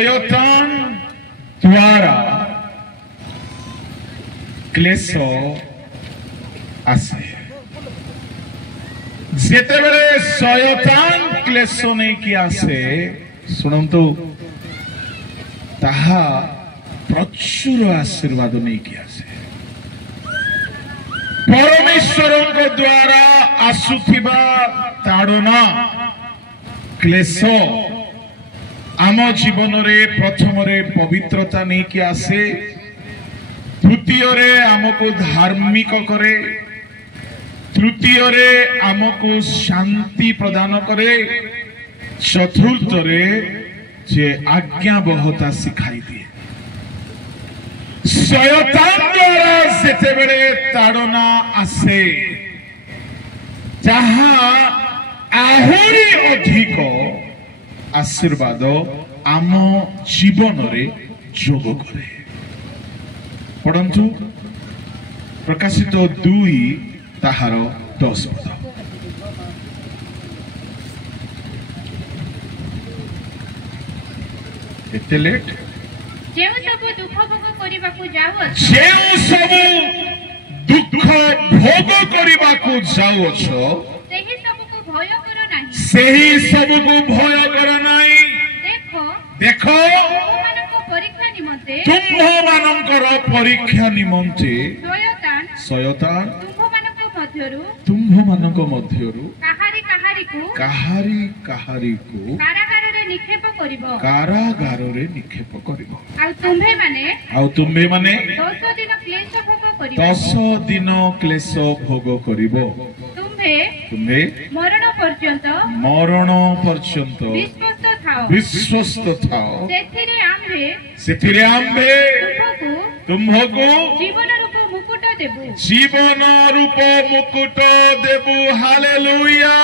शैतान द्वारा क्लेश आसे जेते बेले शैतान क्लेश नहीं कि आसे सुनंतु ताहा प्रचुर आशीर्वाद नहीं कि आसे परमेश्वर द्वारा आसुथिबा ताड़ना क्लेश आम जीवन रे प्रथम रे पवित्रता नहीं कि आसे द्वितीय रे आमको धार्मिक करे तृतीय रे आमको शांति प्रदान करे चतुर्थ रे जे आज्ञाबहता सिखाई दिए शैतान द्वारा जेते बेले ताड़ना आसे जहाँ आहुरी अधिक आशीर्वाद आम जीवन रे जोग करे पढ़ंतु प्रकाशित 2 ताहार 10 पद एते लेट जेउ सब दुख भोग करिबाकू जाओ जेउ सब दुख भोग करिबाकू जाओ छो सेही सबको भय करो नाही सेही सबको भय करो नाही देखो देखो तुममानक परीक्षा निमंते तुम्भमानकर परीक्षा निमंते शैतान तुम्भमानक मध्यरु काहारी को कारागार रे निक्षेप करिवो आउ तुम्भे माने 10 दिन क्लेश भोग करिवो तुम्भे मरण पर्यंत विश्वस्त थाओ सेथिरे आम्भे तुम्भको जीवन रूप मुकुट देबु हालेलुया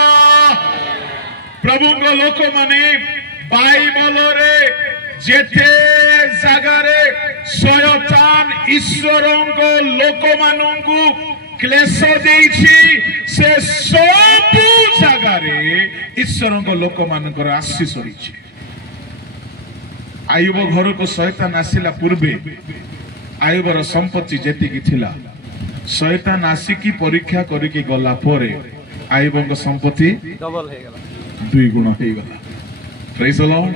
प्रभु को लोक माने बाइबल रे जेते जगह रे शैतान ईश्वर को लोक मानंकु क्लेश देइछि से सब जगह रे ईश्वर को लोक मानकर आशीष होइछि आयुब घर को शैतान आसिला पूर्वे आयुबर संपत्ति जेति की थिला शैतान आसिकी परीक्षा करिके गला परे आयुबर संपत्ति डबल हे गला 2 गुण हे गला प्रेज द लॉर्ड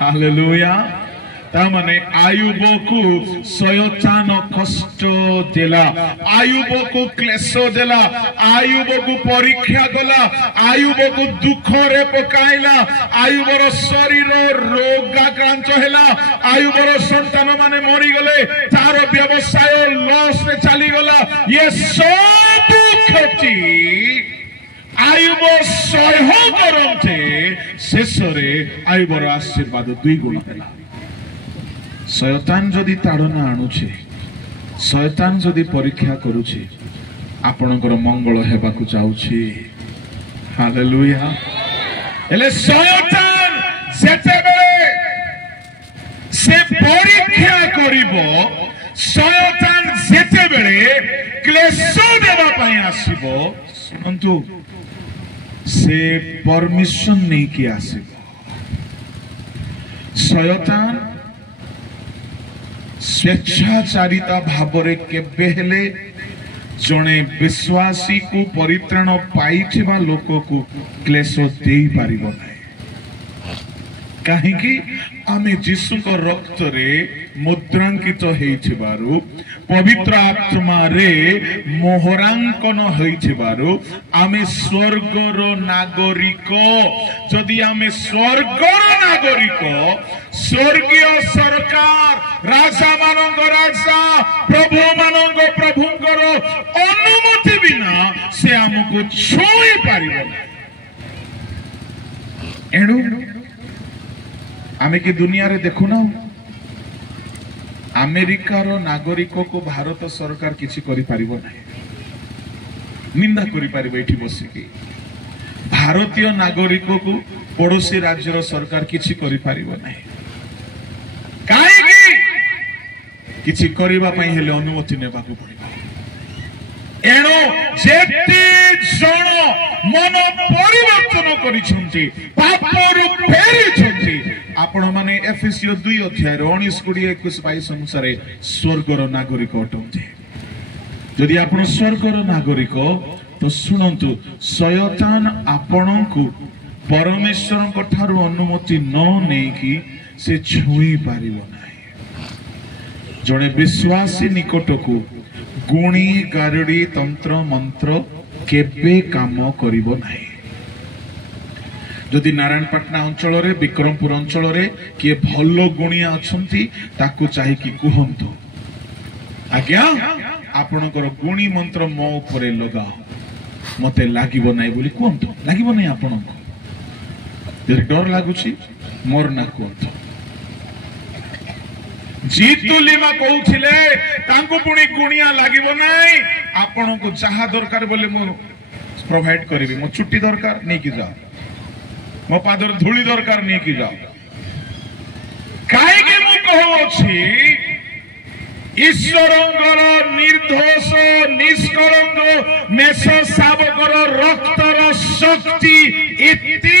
हालेलुया तामाने आयुब को शैतान कष्ट देला आयुब को क्लेश देला आयुब को परीक्षा गला आयुब को दुख रे पकाइला आयुबर शरीर रोगाक्रांत हैला आयुबर संतान माने मरी गले तार व्यवसाय लॉस रे चली गला ये सब क्षति आयुब सह करते शेष रे आयुबर आशीर्वाद 2 गुण हैला शैतान जदि ताड़ना आणुछे शैतान जदि परीक्षा करूछे आपनकर मंगल हेबाकू चाहूछे हालेलुया एले शैतान जेतेबेले से परीक्षा करिवो शैतान जेतेबेले क्लेश देबा पई आसीबो सुनंतु से परमिशन नहीं कि आसीबो शैतान स्वेच्छाचारिता भावरे केबे हेले जणे विश्वासी को परित्राण पाइथिबा लोक को क्लेश देई पारिबो नै काहेकि आमे यीशु को रक्त रे मुद्रांकित हेइथिबारु पवित्र आत्मा रे मोहरांकन हेइथिबारु आमे स्वर्गर नागरिक जदि आमे स्वर्गर नागरिक स्वर्गीय सरकार राजा मानंग राजा प्रभु मानंग प्रभुंकर अनुमति बिना से हमको छुई पारिबो एणु आमे कि दुनिया रे देखु ना अमेरिकार नागरिक को भारत सरकार किसी करि पारिबो नै निंदा करि पारिबो एठी बसिकी भारतीय नागरिक को पड़ोसी राज्यर सरकार किसी करि पारिबो नै काहेकि किसी करबा पई हेले अनुमति नेबाकू पड़िबो एणो जेते जण मन परिवर्तन करिसंती पापरु फेरिसंती आपण माने एफएससीओ 2 अध्याय 19 20 21 22 अनुसार स्वर्गर नागरिक अटंती यदि आपण स्वर्गर नागरिक तो सुनंतु शयतान आपणको परमेश्वर को ठारू अनुमति न नेकी से छुई पारिबो नाही जणे विश्वासी निकट को गुणी गारडी तंत्र मंत्र केबे काम करिबो नाही जदि नारायणपाटना अंचल रे विक्रमपुर अंचल रे के भलो गुणिया अछंती ताकू चाहि कि कुहंतु आज्ञा आपणकर गुणी मंत्र मो ऊपर लगाओ मते लागिबो नाही बोली कुहंतु लागिबो नाही आपणको जदि डर लागुची मोर ना कुहंतु जीतुलीमा कहूथिले तांको पुणी गुणिया लागिबो नाही आपणको जहा दरकार बोले मो प्रोवाइड करबी मो छुट्टी दरकार नै कि जाओ मो पादर धूली दरकार नहीं कि जाओ काहे के मु कहू छी ईश्वरंगर निर्दोष निष्कलंक मेष शावकर रक्तर शक्ति इति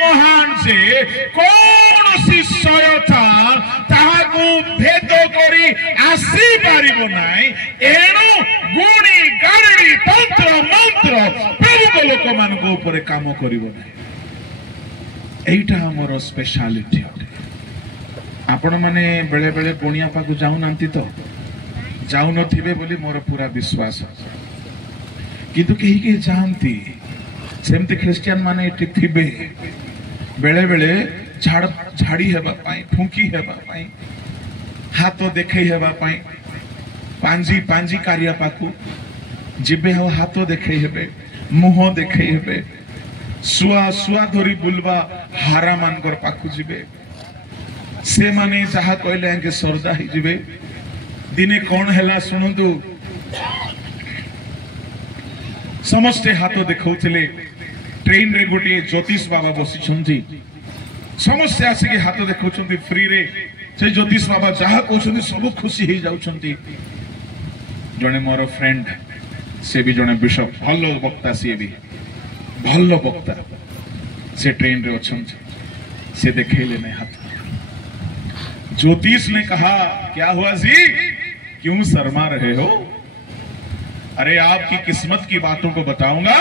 महान से कौन सी शयतान ताहाकू भेद करी आसी पारिबो नाही एणु गुणी गारडी तंत्र मंत्र प्रभु लोक मान को ऊपर काम करिवो नाही एटा हमर स्पेशलिटी आपण माने बेले बेले गुणिया पाकू जाऊ नांती तो जाऊ नथिबे बोली मोर पूरा विश्वास किंतु केही के जानती सेमती क्रिश्चियन माने एटी थिबे बेले बेले झाड़ी हेबा पाई फुंकी हेबा पाई हाथ देखे हेबा पाई पांजी पांजी कार्य पाकू जिबे हो हाथ देखे हेबे मुह देखे हेबे सुआ सुआ धरी बुलवा हारा मानकर पाखु जिबे से माने जहा कहले के सरदा ही जिबे दिने कौन हैला सुनंतु समस्ते हाथ देखौथिले ट्रेन रे गोटे ज्योतिष बाबा बसी छंती समस्ते आसे के हाथ देखौछंती फ्री रे से ज्योतिष बाबा जहा कहउछंती सब खुशी ही जाउछंती जने मोर फ्रेंड से भी जने बिशप भलो वक्ता से भी भलो वक्ता से ट्रेन रे अछंती से देखेले नहीं हाथ ज्योतिष ने कहा क्या हुआ जी क्यों शर्मा रहे हो अरे आपकी किस्मत की बातों को बताऊंगा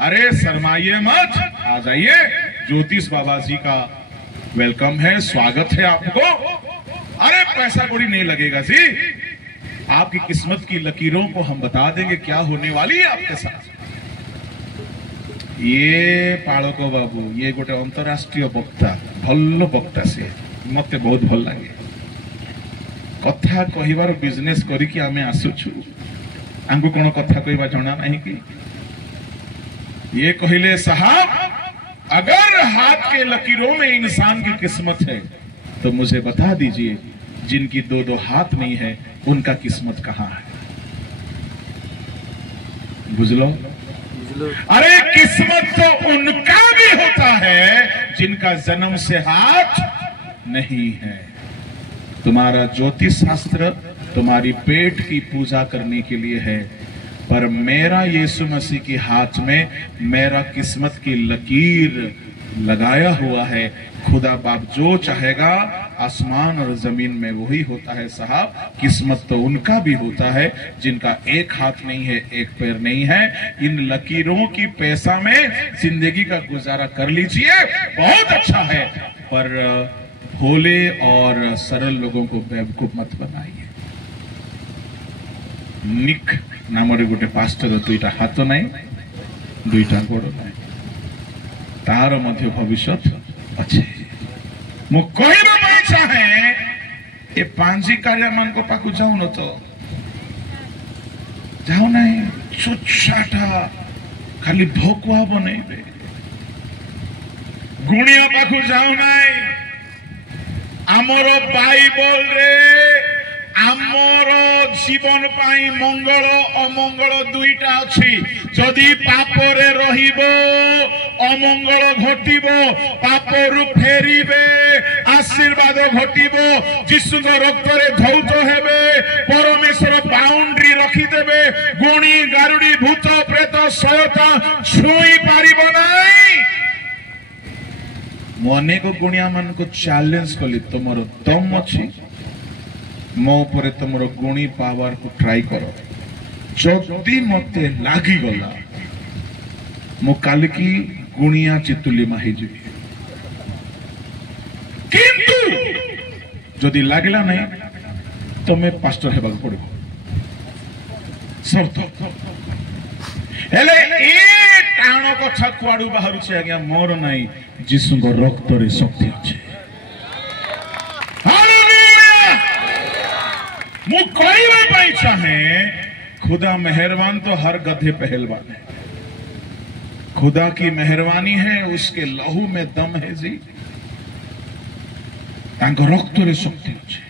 अरे शर्माइए मत आ जाइए ज्योतिष बाबा जी का वेलकम है स्वागत है आपको अरे पैसा कौड़ी नहीं लगेगा जी आपकी किस्मत की लकीरों को हम बता देंगे क्या होने वाली है आपके साथ ये पालक बाबू ये गोटे अंतरराष्ट्रीय वक्ता भल वक्ता से मते बहुत भल लगे कथा कहिबार बिजनेस करी कि आमे आसुछु आंगु कोन कथा कहिबा जणा नहीं कि ये कहिले साहब अगर हाथ के लकीरों में इंसान की किस्मत है तो मुझे बता दीजिए जिनकी दो दो हाथ नहीं है उनका किस्मत कहाँ है बुझलो अरे किस्मत तो उनका भी होता है जिनका जन्म से हाथ नहीं है तुम्हारा ज्योतिष शास्त्र तुम्हारी पेट की पूजा करने के लिए है पर मेरा यीशु मसीह के हाथ में मेरा किस्मत की लकीर लगाया हुआ है खुदा बाप जो चाहेगा आसमान और जमीन में वही होता है साहब किस्मत तो उनका भी होता है जिनका एक हाथ नहीं है एक पैर नहीं है इन लकीरों की पैसा में जिंदगी का गुजारा कर लीजिए बहुत अच्छा है पर भोले और सरल लोगों को बेवकूफ मत बनाइए निक नाम गोटे पास्टर दुईटा हाथ नहीं दुईटा गोड़ नहीं तार मध्य भविष्य अच्छे मु कहबा पई चाहे ए पांजी कार्य मान को पाकु जाऊ न तो जाऊ नहीं छुछाटा खाली भोकुआ बनेबे गुणिया पाकु जाऊ नहीं आमर बाइबल रे आमर जीवन पाई मंगल अमंगल दुईटा अच्छी जदि पापरे रहिबो अमंगल घटिबो पापरु फेरिबे आशीर्वाद घटिब जीशु रक्त धौत हेबे परमेश्वर बाउंड्री रखिदेवे गुणी गारुड़ी भूत प्रेत शयतान छुई पारिब नाही मु अनेक गुणिया मान को चैलेंज कली तुमर दम अच्छी मो ऊपर तुम गुणी पावर को ट्राई कर जदि मते लागी गला मु काल की गुणिया चितुली माही जीवी किंतु जदि लागला नहीं तो मैं पास्टर हेबा पड़ो शर्त हेले ए टाण कथा कुआडू बाहर छे आज्ञा मोर नाही जीसु को रक्त रे शक्ति अछि हालेलुया मु कहबे पई चाहे खुदा मेहरबान तो हर गधे पहलवान है खुदा की मेहरबानी है उसके लहू में दम है जी रक्त रे शक्ति अच्छे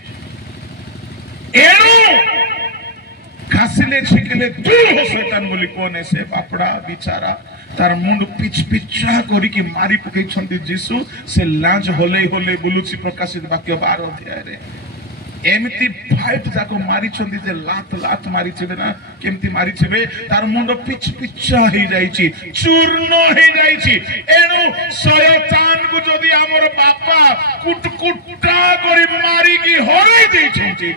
घासिले छिकिले दूर हो शैतान बोली कोने से बापड़ा बिचारा तार मुंड पिच पिचा करी की मारी पकई छंती जीसु से लाज होले होले बुलुची प्रकाशित वाक्य 12 अध्याय रे एमती फाइट जाको मारी छंती जे लात लात मारी छबे ना केमती मारी छबे तार मुंड पिच पिचा हे जाईची चूर्ण हे जाईची एनु शयतान को जदी हमर बापा कुटकुटा करी मारी की होरे दै छंती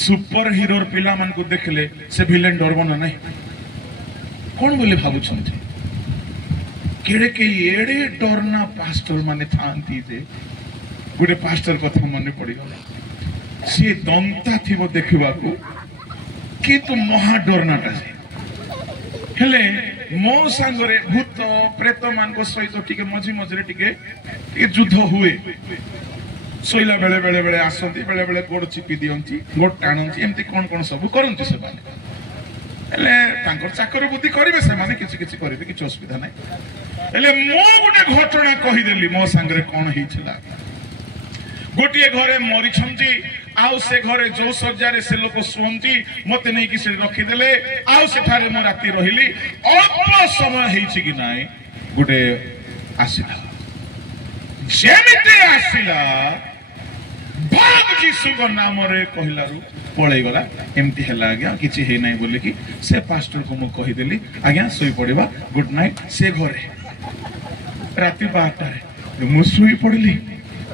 सुपर हीरो पिला मान को देखले से विलेन डरबो ना कौन बोले भाबु छंती केड़े के एड़े डरना पास्टर माने थांती जे गोटे पास्टर कथा मन पड़गला सी दंता थी देखा किंतु महा डरनाटा हेले मो सांगरे भूत प्रेत मान सहित टिके मझी मझे टिके युद्ध हुए शोला बेले बेले बेले आसती बेले बेले गोड़ चिपी दियंती गोड़ टाणती एमती कौन कौन सब करती से चाकर बुद्धि करेंगे से किसी किसी करेंगे किसी असुविधा ना मो गोटे घटना कहीदेली मो सांगरे कौन होता गोटे घरे मरी आउ से घरे जो सज्जा से लोक शुंती मत नहीं कि रखीदे आउ से मो राति रही अल्प समय कि ना गोटे आसला जमी आसला भाग जीशु नाम कहलारू पलई गला एमती है आज्ञा किसी है ना बोले कि से पास्टर को मुझे कहीदेली आज्ञा शोई पड़ा गुड नाइट से घरे राति 12 मुझे शोई पड़ली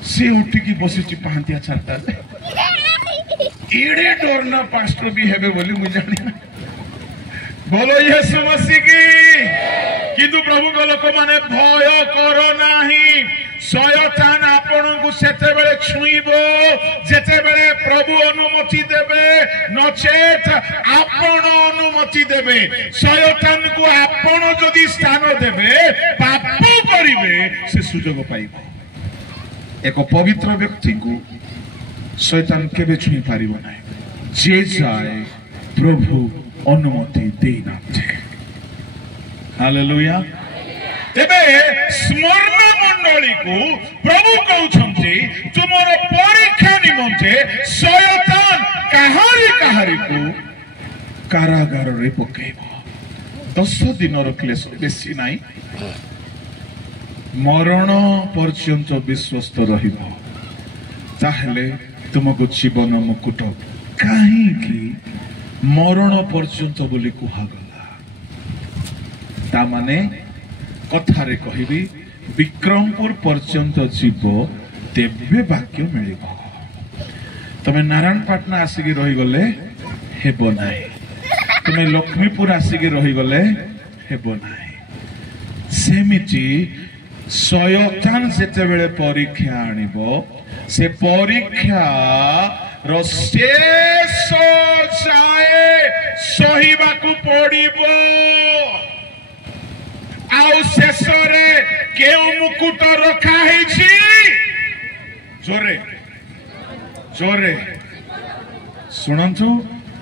से उठिकी बसी पांतिया चारटा एड़े डरना पास्टर भी हेबे बोली मुझे जानी बोलो यीशु मसीह की किंतु प्रभु को लोक माने भय करो नाही शयतान आपन को सेते बेले छुईबो जेते बेले प्रभु अनुमति देबे नचेत आपन अनुमति देबे शयतान को आपन जदि स्थान देबे पाप करिवे से सुजोग पाइबो एक पवित्र व्यक्ति को शैतान केबे छुई पारिबो ना जे जाए प्रभु अनुमति देना हालेलुया तेबे स्मरण मंडली को प्रभु कहउछंती तुमर परीक्षा निमंते शयतान कहारी को कारागार रे पकेबो 10 दिन क्लेश बेसी नाही मरण पर्यंत विश्वस्त रहिबो ताहले तुमको जीवन मुकुट कहीं मरण पर्यंत बोली कुहागला ता माने कथारे कहिबी विक्रमपुर पर्यंत जीव तेबे वाक्य मिलिबो तमे नारायणपाटना आसिकी रही गले हेबो नाही तमे लक्ष्मीपुर आसिकी रही गले हेबो नाही सेमिति शयतान जेते बेले परीक्षा आनिबो से परीक्षा शेष जाए सहिबा को पड़िबो आउ शेष रे केउ मुकुट रखा है जोरे जोरे सुनंतु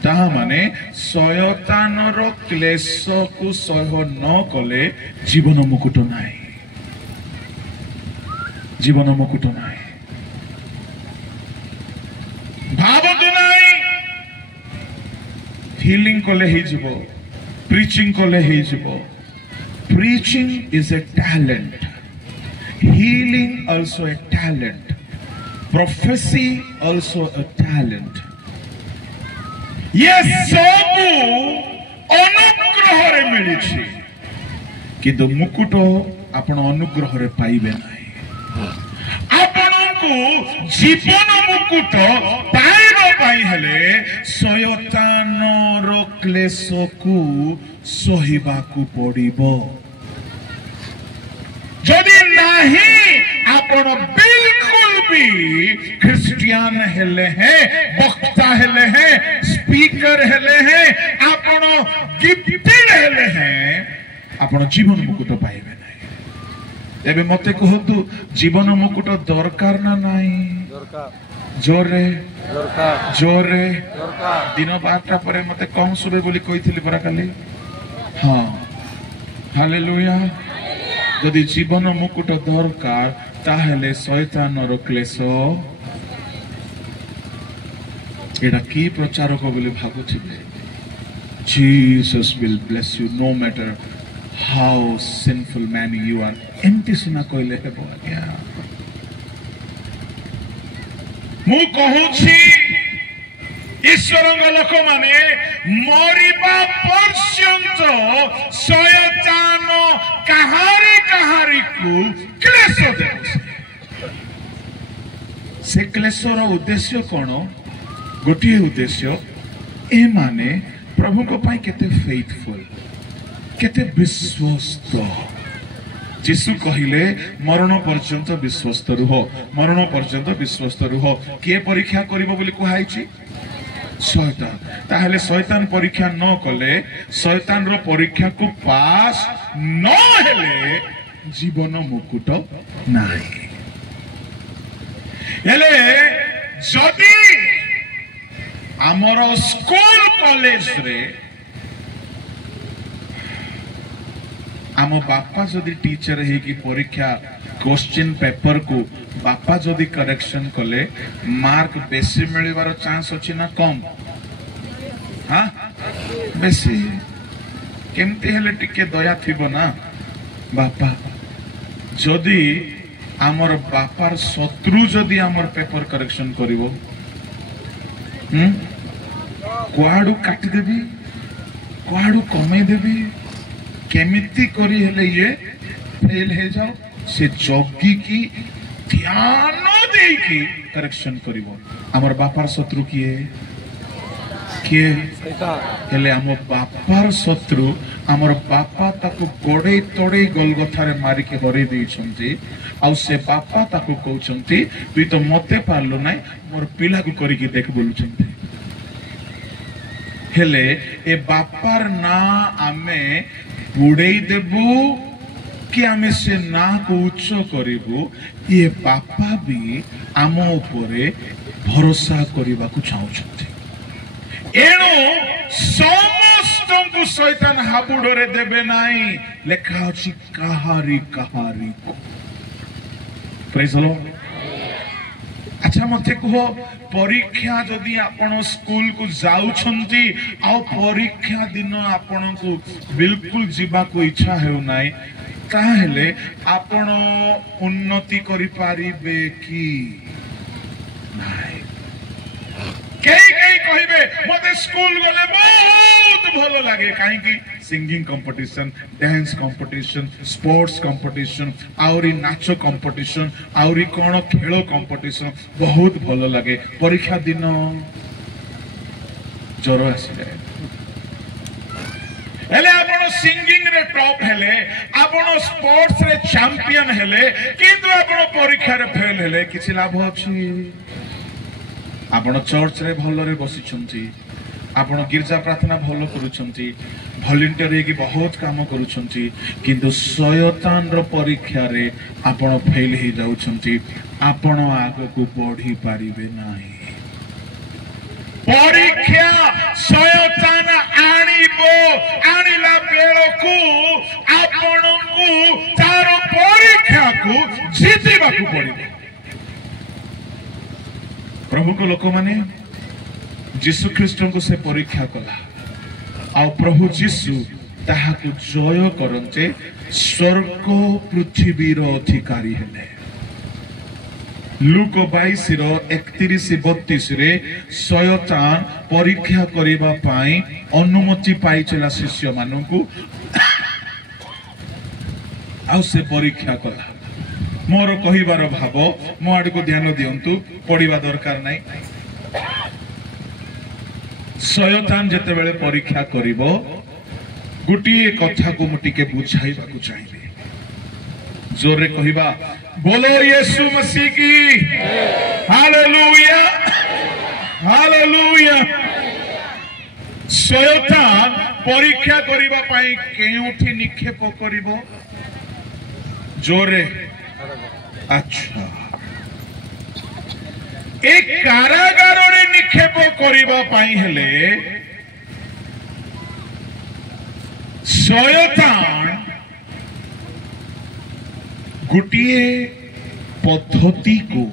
ताहा माने शयतान रो क्लेश को सह न कले जीवन मुकुट नाही जीवन मुकुट नाही भावतु नाही हीलिंग कले ही जीवो प्रीचिंग कले ही जीवो preaching is a talent healing also a talent, prophecy also a talent. Yes, ସବୁ ଅନୁଗ୍ରହରେ ମିଳିଛି, କିନ୍ତୁ ମୁକୁଟ ଆପଣ ଅନୁଗ୍ରହରେ ପାଇବେ ନାହିଁ। ଆପଣଙ୍କୁ ଜୀବନ ମୁକୁଟ ପାଇବା ପାଇଁ ହେଲେ ଶୟତାନର କ୍ଲେଶକୁ ସହିବାକୁ ପଡ଼ିବ। ଯଦି ନାହିଁ ଆପଣ ବିଲକୁଲ ବି ଖ୍ରୀଷ୍ଟିଆନ ହେଲେ हैं, ବକ୍ତା ହେଲେ हैं, ସ୍ପିକର ହେଲେ हैं, ଆପଣ ଗିଫ୍ଟେଡ ହେଲେ हैं, ଆପଣ ଜୀବନ ମୁକୁଟ ପାଇବେ ନାହିଁ। ଏବେ ମତେ କୁହନ୍ତୁ, ଜୀବନ ମୁକୁଟ ଦରକାର ନା ନାହିଁ? ଜୋରରେ ଜୋରରେ ଦିନ 12ଟା ପରେ ମତେ କମ ଶୁଭେ ବୋଲି କହିଥିଲି ପରା କାଲି। ହଁ, ହାଲେଲୁୟା। ଯଦି ଜୀବନ ମୁକୁଟ ଦରକାର ତାହେଲେ ଶୈତାନର କ୍ଲେଶ, ଏଟା କି ପ୍ରଚାରକ ବୋଲି ଭାବୁଥିବେ? Jesus will bless you no matter how sinful man you are। ଏମିତି ସିନା କହିଲେ ହେବ ଆଜ୍ଞା? ମୁଁ କହୁଛି ଈଶ୍ୱରଙ୍କ ଲୋକମାନେ ମରିବା ପର୍ଯ୍ୟନ୍ତ ଶୟତାନ କାହାରିକୁ କ୍ଲେଶ ଦେଉଛି। ସେ କ୍ଲେଶର ଉଦ୍ଦେଶ୍ୟ କ'ଣ? ଗୋଟିଏ ଉଦ୍ଦେଶ୍ୟ, ଏମାନେ ପ୍ରଭୁଙ୍କ ପାଇଁ କେତେ ଫେଥଫୁଲ, କେତେ ବିଶ୍ୱସ୍ତ। ଯୀଶୁ କହିଲେ ମରଣ ପର୍ଯ୍ୟନ୍ତ ବିଶ୍ୱସ୍ତ ରୁହ, ମରଣ ପର୍ଯ୍ୟନ୍ତ ବିଶ୍ୱସ୍ତ ରୁହ। କିଏ ପରୀକ୍ଷା କରିବ ବୋଲି କୁହାଯାଇଛି? ଶୈତାନ। ତାହେଲେ ଶୈତାନ ପରୀକ୍ଷା ନ କଲେ, ଶୈତାନର ପରୀକ୍ଷାକୁ ପାସ୍ ନ ହେଲେ ଜୀବନ ମୁକୁଟ ନାହିଁ। ହେଲେ ଯଦି ଆମର ସ୍କୁଲ କଲେଜରେ ଆମ ବାପା ଯଦି टीचर ହେଇକି ପରୀକ୍ଷା क्वेश्चन पेपर को बापा जदि करेक्शन कले मार्क बेसी मिलवार चांस अच्छी ना कम? हाँ बेसी। केमती हेले टिके दया थिबो ना बापा। जदि आमर बापार शत्रु जदि आमर पेपर करेक्शन करिवो कुआडू काटी देबी, कुआडू कमे देबी, केमिति करी हेले ये फेल हे जाओ से जगी की ध्यान दे की करेक्शन करिवो। आमर बापार शत्रु किए किए हेले आम बापार शत्रु आमर बापा ताको गोड़े तोड़े गोलगथारे मारी के हरे देइछंती आ से बापा ताको कहउछंती तू तो मते पारलो नाही मोर पिला को करी के देख बोलुछंती। हेले ए बापार ना आमे बुड़ेई देबू कि आमे से ना को उच्च करिबू, ये बापा भी आम उपरे भरोसा करबा को चाहुछंती। एणो समस्तଙ୍କୁ शैतान हाबुडरे देबे नाही, लेखा अछि काहारी काहारी को। Praise the Lord. अच्छा मते कहो परीक्षा जदि आपण स्कूल को जाउछंती आ परीक्षा दिन आपण को बिल्कुल जीवा को इच्छा हेउ नाही, ताहेले आपण उन्नति करि पारिबे की नाही? कई कहिबे मते स्कूल गले बहुत भलो लागे, काहे कि singing competition, dance competition, sports competition, आउरी नाचो कंपटीशन, आउरी कोन खेलो कंपटीशन बहुत भलो लागे। परीक्षा दिन जोर आसीले हेले आपण सिंगिंग रे टॉप हेले, आपण स्पोर्ट्स रे चैंपियन हेले, किंतु आपण परीक्षा रे फेल हेले, किछि लाभ अछि? आपण चर्च रे भलो रे बसिछंती, आपण गिरजा प्रार्थना भलो करूछंती, वॉलंटियर हे कि बहुत काम करूछंती, किंतु शयतान रो परीक्षा रे आपण फेल हे जाउछंती, आपण आगो को बढ़ी पारिबे नाही। परीक्षा शयतान आनिबो, आनिला बेलो को आपण को तार परीक्षा को जीतिबा को पड़िबो। प्रभु को लोक माने जीशु ख्रीष्ट को से परीक्षा कला आ प्रभु जीशु ତାହାକୁ ଜୟ କରନ୍ତେ ସ୍ୱର୍ଗ ପୃଥିବୀର ଅଧିକାରୀ ହେଲେ। ଲୁକ 22:31-32 ଶୟତାନ ପରୀକ୍ଷା କରିବା ପାଇଁ ଅନୁମତି ପାଇଥିଲା ଶିଷ୍ୟମାନଙ୍କୁ, ଆଉ ସେ ପରୀକ୍ଷା କଲା। ମୋର କହିବାର ଭାବ, ମୋ ଆଡକୁ ଧ୍ୟାନ ଦିଅନ୍ତୁ, ପଢିବା ଦରକାର ନାହିଁ। ଶୟତାନ ଯେତେବେଳେ ପରୀକ୍ଷା କରିବ, ଗୋଟିଏ କଥାକୁ ମୁଁ ଟିକେ ବୁଝାଇବାକୁ ଚାହିଁବି। ଜୋରରେ କହିବା, ବୋलो ಯೇಸು ಮसीह की हालेलुया हालेलुया। शयतान परीक्षा करिबा पई केउठी निक्षेप करिवो? जोरे। अच्छा, एक कारागार रे निक्षेप करिबा पई हेले शयतान गोटिए पद्धति को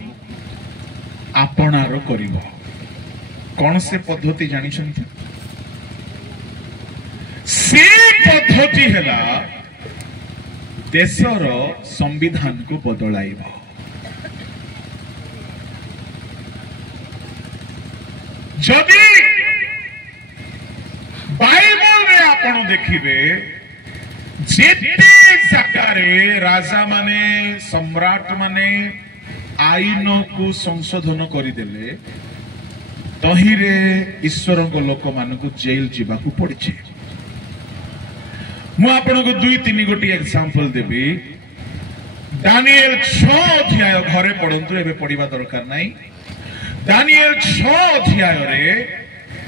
आपणार करिव। कौन से पद्धति जानी? से पद्धति हेला देशर संविधान को बदलाइब। जदि बाइबल रे आपण देखिबे, जेते जगारे राजा माने सम्राट माने आईन को संशोधन करिदेले, तहिरे ईश्वर को लोक मानक जेल जीवाकू पड़े। मु आपनको 2-3 गोटी एग्जांपल देबी। दानिएल 6 अध्याय घरे पढ़ंतु, एबे पढ़िबा दरकार नाही। दानिएल 6 अध्याय रे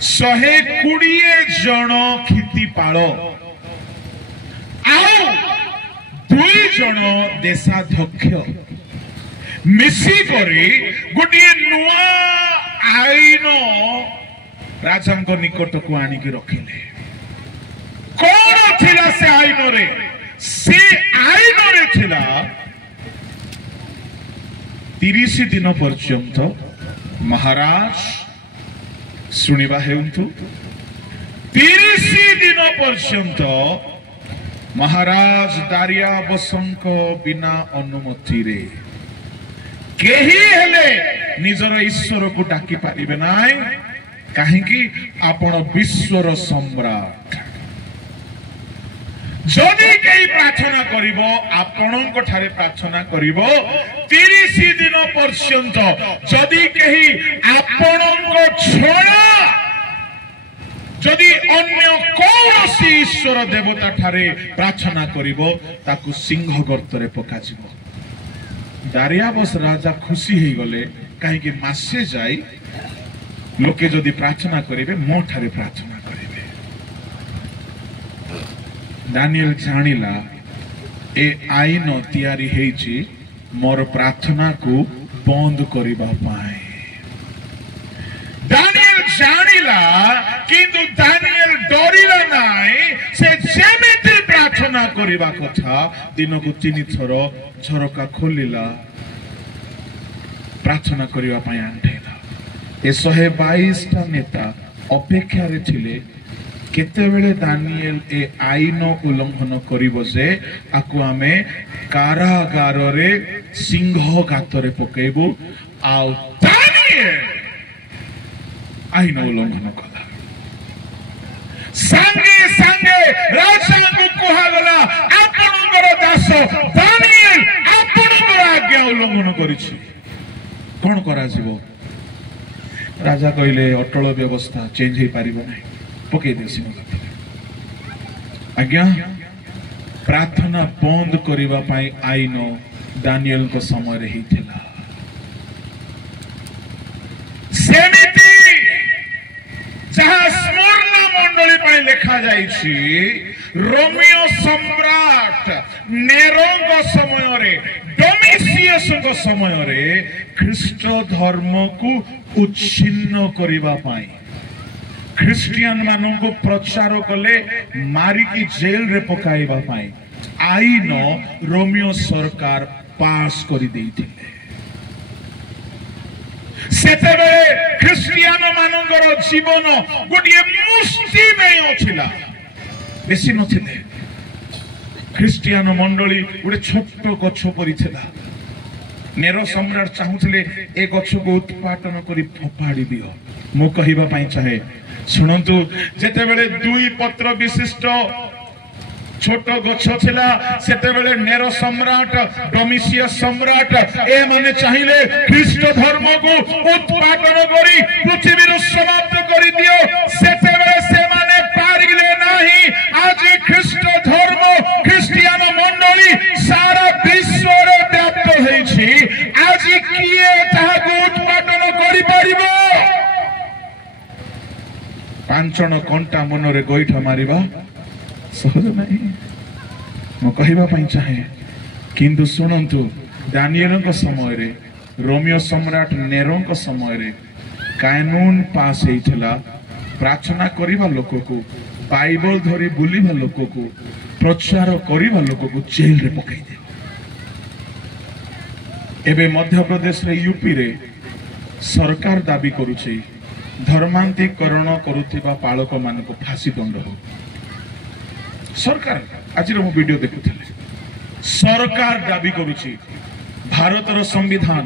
120 जन खितिपाल ଆଉ 2 ଜଣ ଦେଶାଧ୍ୟକ୍ଷ ମିଶିକରି ଗୋଟିଏ ନୂଆ ଆଇନ ରାଜାଙ୍କ ନିକଟକୁ ଆଣିକି ରଖିଲେ। କଣ ଥିଲା ସେ ଆଇନରେ? ସେ ଆଇନରେ ଥିଲା 30 ଦିନ ପର୍ଯ୍ୟନ୍ତ ମହାରାଜ, ଶୁଣିବା ହେଉନ୍ତୁ, 30 ଦିନ ପର୍ଯ୍ୟନ୍ତ महाराज दारियाबसंक बिना अनुमति रे केही हेले निजर ईश्वर को डाकी पारिबे नाई। काहेकि आपण विश्वर सम्राट। जदि केही प्रार्थना करिवो, आपणक ठारे प्रार्थना करिवो 30 दिन पर्यंत। जदि केही आपणक छळा जदि अन्य कौनसी ईश्वर देवता ठारे प्रार्थना करिवो, ताकु सिंह गर्तरे पकाजिवो। दारियाबस राजा खुशी हे गले, काहेकि मासे जाई लोके जदि प्रार्थना करिवे, मो ठारे प्रार्थना करिवे। दानिएल जानिला ए आईन तैयारी हेछि मोर प्रार्थना को बंद करिबा पाए। दानिएल जानिला, किंतु दानिएल डरिला नाई। से जेमिति प्रार्थना करिबा कथा दिन को 3 थर झरका खोलिला, प्रार्थना करिबा पई आंठेला। ए 122 टा नेता अपेक्षा रे थिले केते बेले दानिएल ए आईन उल्लंघन करिवो जे आकु आमे कारागार रे सिंह गातरे पकेबो। आ दानिएल आईन उल्लंघन कला। संगे संगे राजा को कहा गला, आपनकर दास दानिएल आपनकर आज्ञा उल्लंघन करिछि, कोन करा जीवो? राजा कहले अटल व्यवस्था चेंज हे पारिबो नै, पके देसी न। आज्ञा प्रार्थना बंद करिबा पई आईन दानिएल को समय रे हिथिला। सेमिति जहाँ स्मरण मंडली पर लिखा जाइछि, रोमियो सम्राट नेरोंग समय रे, डोमिसियस को समय रे ख्रीष्ट धर्म को उच्छिन्न करिबा पाई ख्रिस्टियन मानन को प्रचार कले, मारी की जेल रे पकाइबा पाई आईन रोमियो सरकार पास करि देइथिले। सेतेबे ख्रिस्टियन मानकर जीवन गोटे मुष्टि में छिला। बेसी नथिले ख्रिस्टियान मंडली गोटे छोट गछ परी थिला नेरो सम्राट चाहूले ए गछ को उत्पादन करी फोपाड़ी दियो मु कहिबा पई चाहे सुनंतु जेते बेले दुई पत्र विशिष्ट छोट गछ थिला सेते बेले नेरो सम्राट डोमिशियस सम्राट ए माने चाहिले ख्रिस्ट धर्म को उत्पादन करी पृथ्वी रो समाप्त करी दियो सेते बेले से माने पारिले नाही आज ख्रिस्ट धर्म ख्रिस्टियन मंडली सारा विश्व रे व्याप्त हेछि आज किए ताहाको उत्पादन करि परिबो पांचण कंटा मनरे गोइठा मारिबा सहज नहीं मु कहबा पई चाहे किंतु सुनंतु दानिएल को समय रे रोमियो सम्राट नेरो को समय रे कानून पास हेइथला प्रार्थना करिबा लोक को बाइबल धरी बुलिबा लोक को प्रचार करिबा लोक को जेल रे पकाई दे एबे मध्य प्रदेश रे यूपी रे सरकार दाबी करूछि धर्मांतरीकरण करुथिबा पालक मान को फांसी दंड हो सरकार आज वीडियो देखुले सरकार दाबी करुछि भारतर संविधान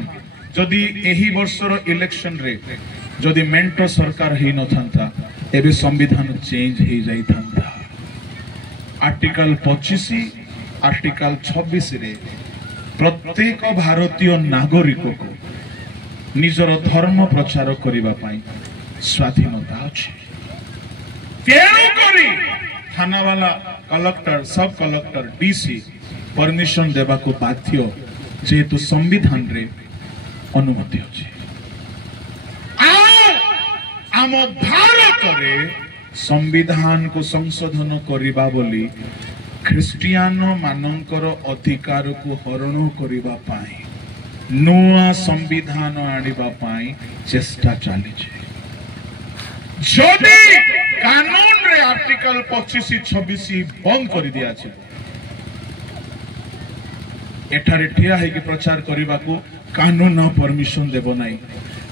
जदि एही वर्षर इलेक्शन रे जदि मेंटो सरकार ही न थांता एबे संविधान चेंज हो जाई थांता आर्टिकल 25 आर्टिकल 26 रे प्रत्येक भारतीय नागरिक को निजर धर्म प्रचार करिबा पई स्वाधीनता अछि तेणु करी थाना वाला कलेक्टर सब कलेक्टर डीसी परमिशन देबा को बाध्य जेतु संविधान रे अनुमति अछि आम भारत रे संविधान को संशोधन करिबा बोली ख्रिस्टियान मानकर अधिकार को हरण करिबा पाई नुआ संविधान आनिबा पाई चेष्टा चली जदि कानून रे आर्टिकल 25-26 बंद कर दिया छे एठारे ठिया है कि प्रचार करिबा को कानून परमिशन देबो नाही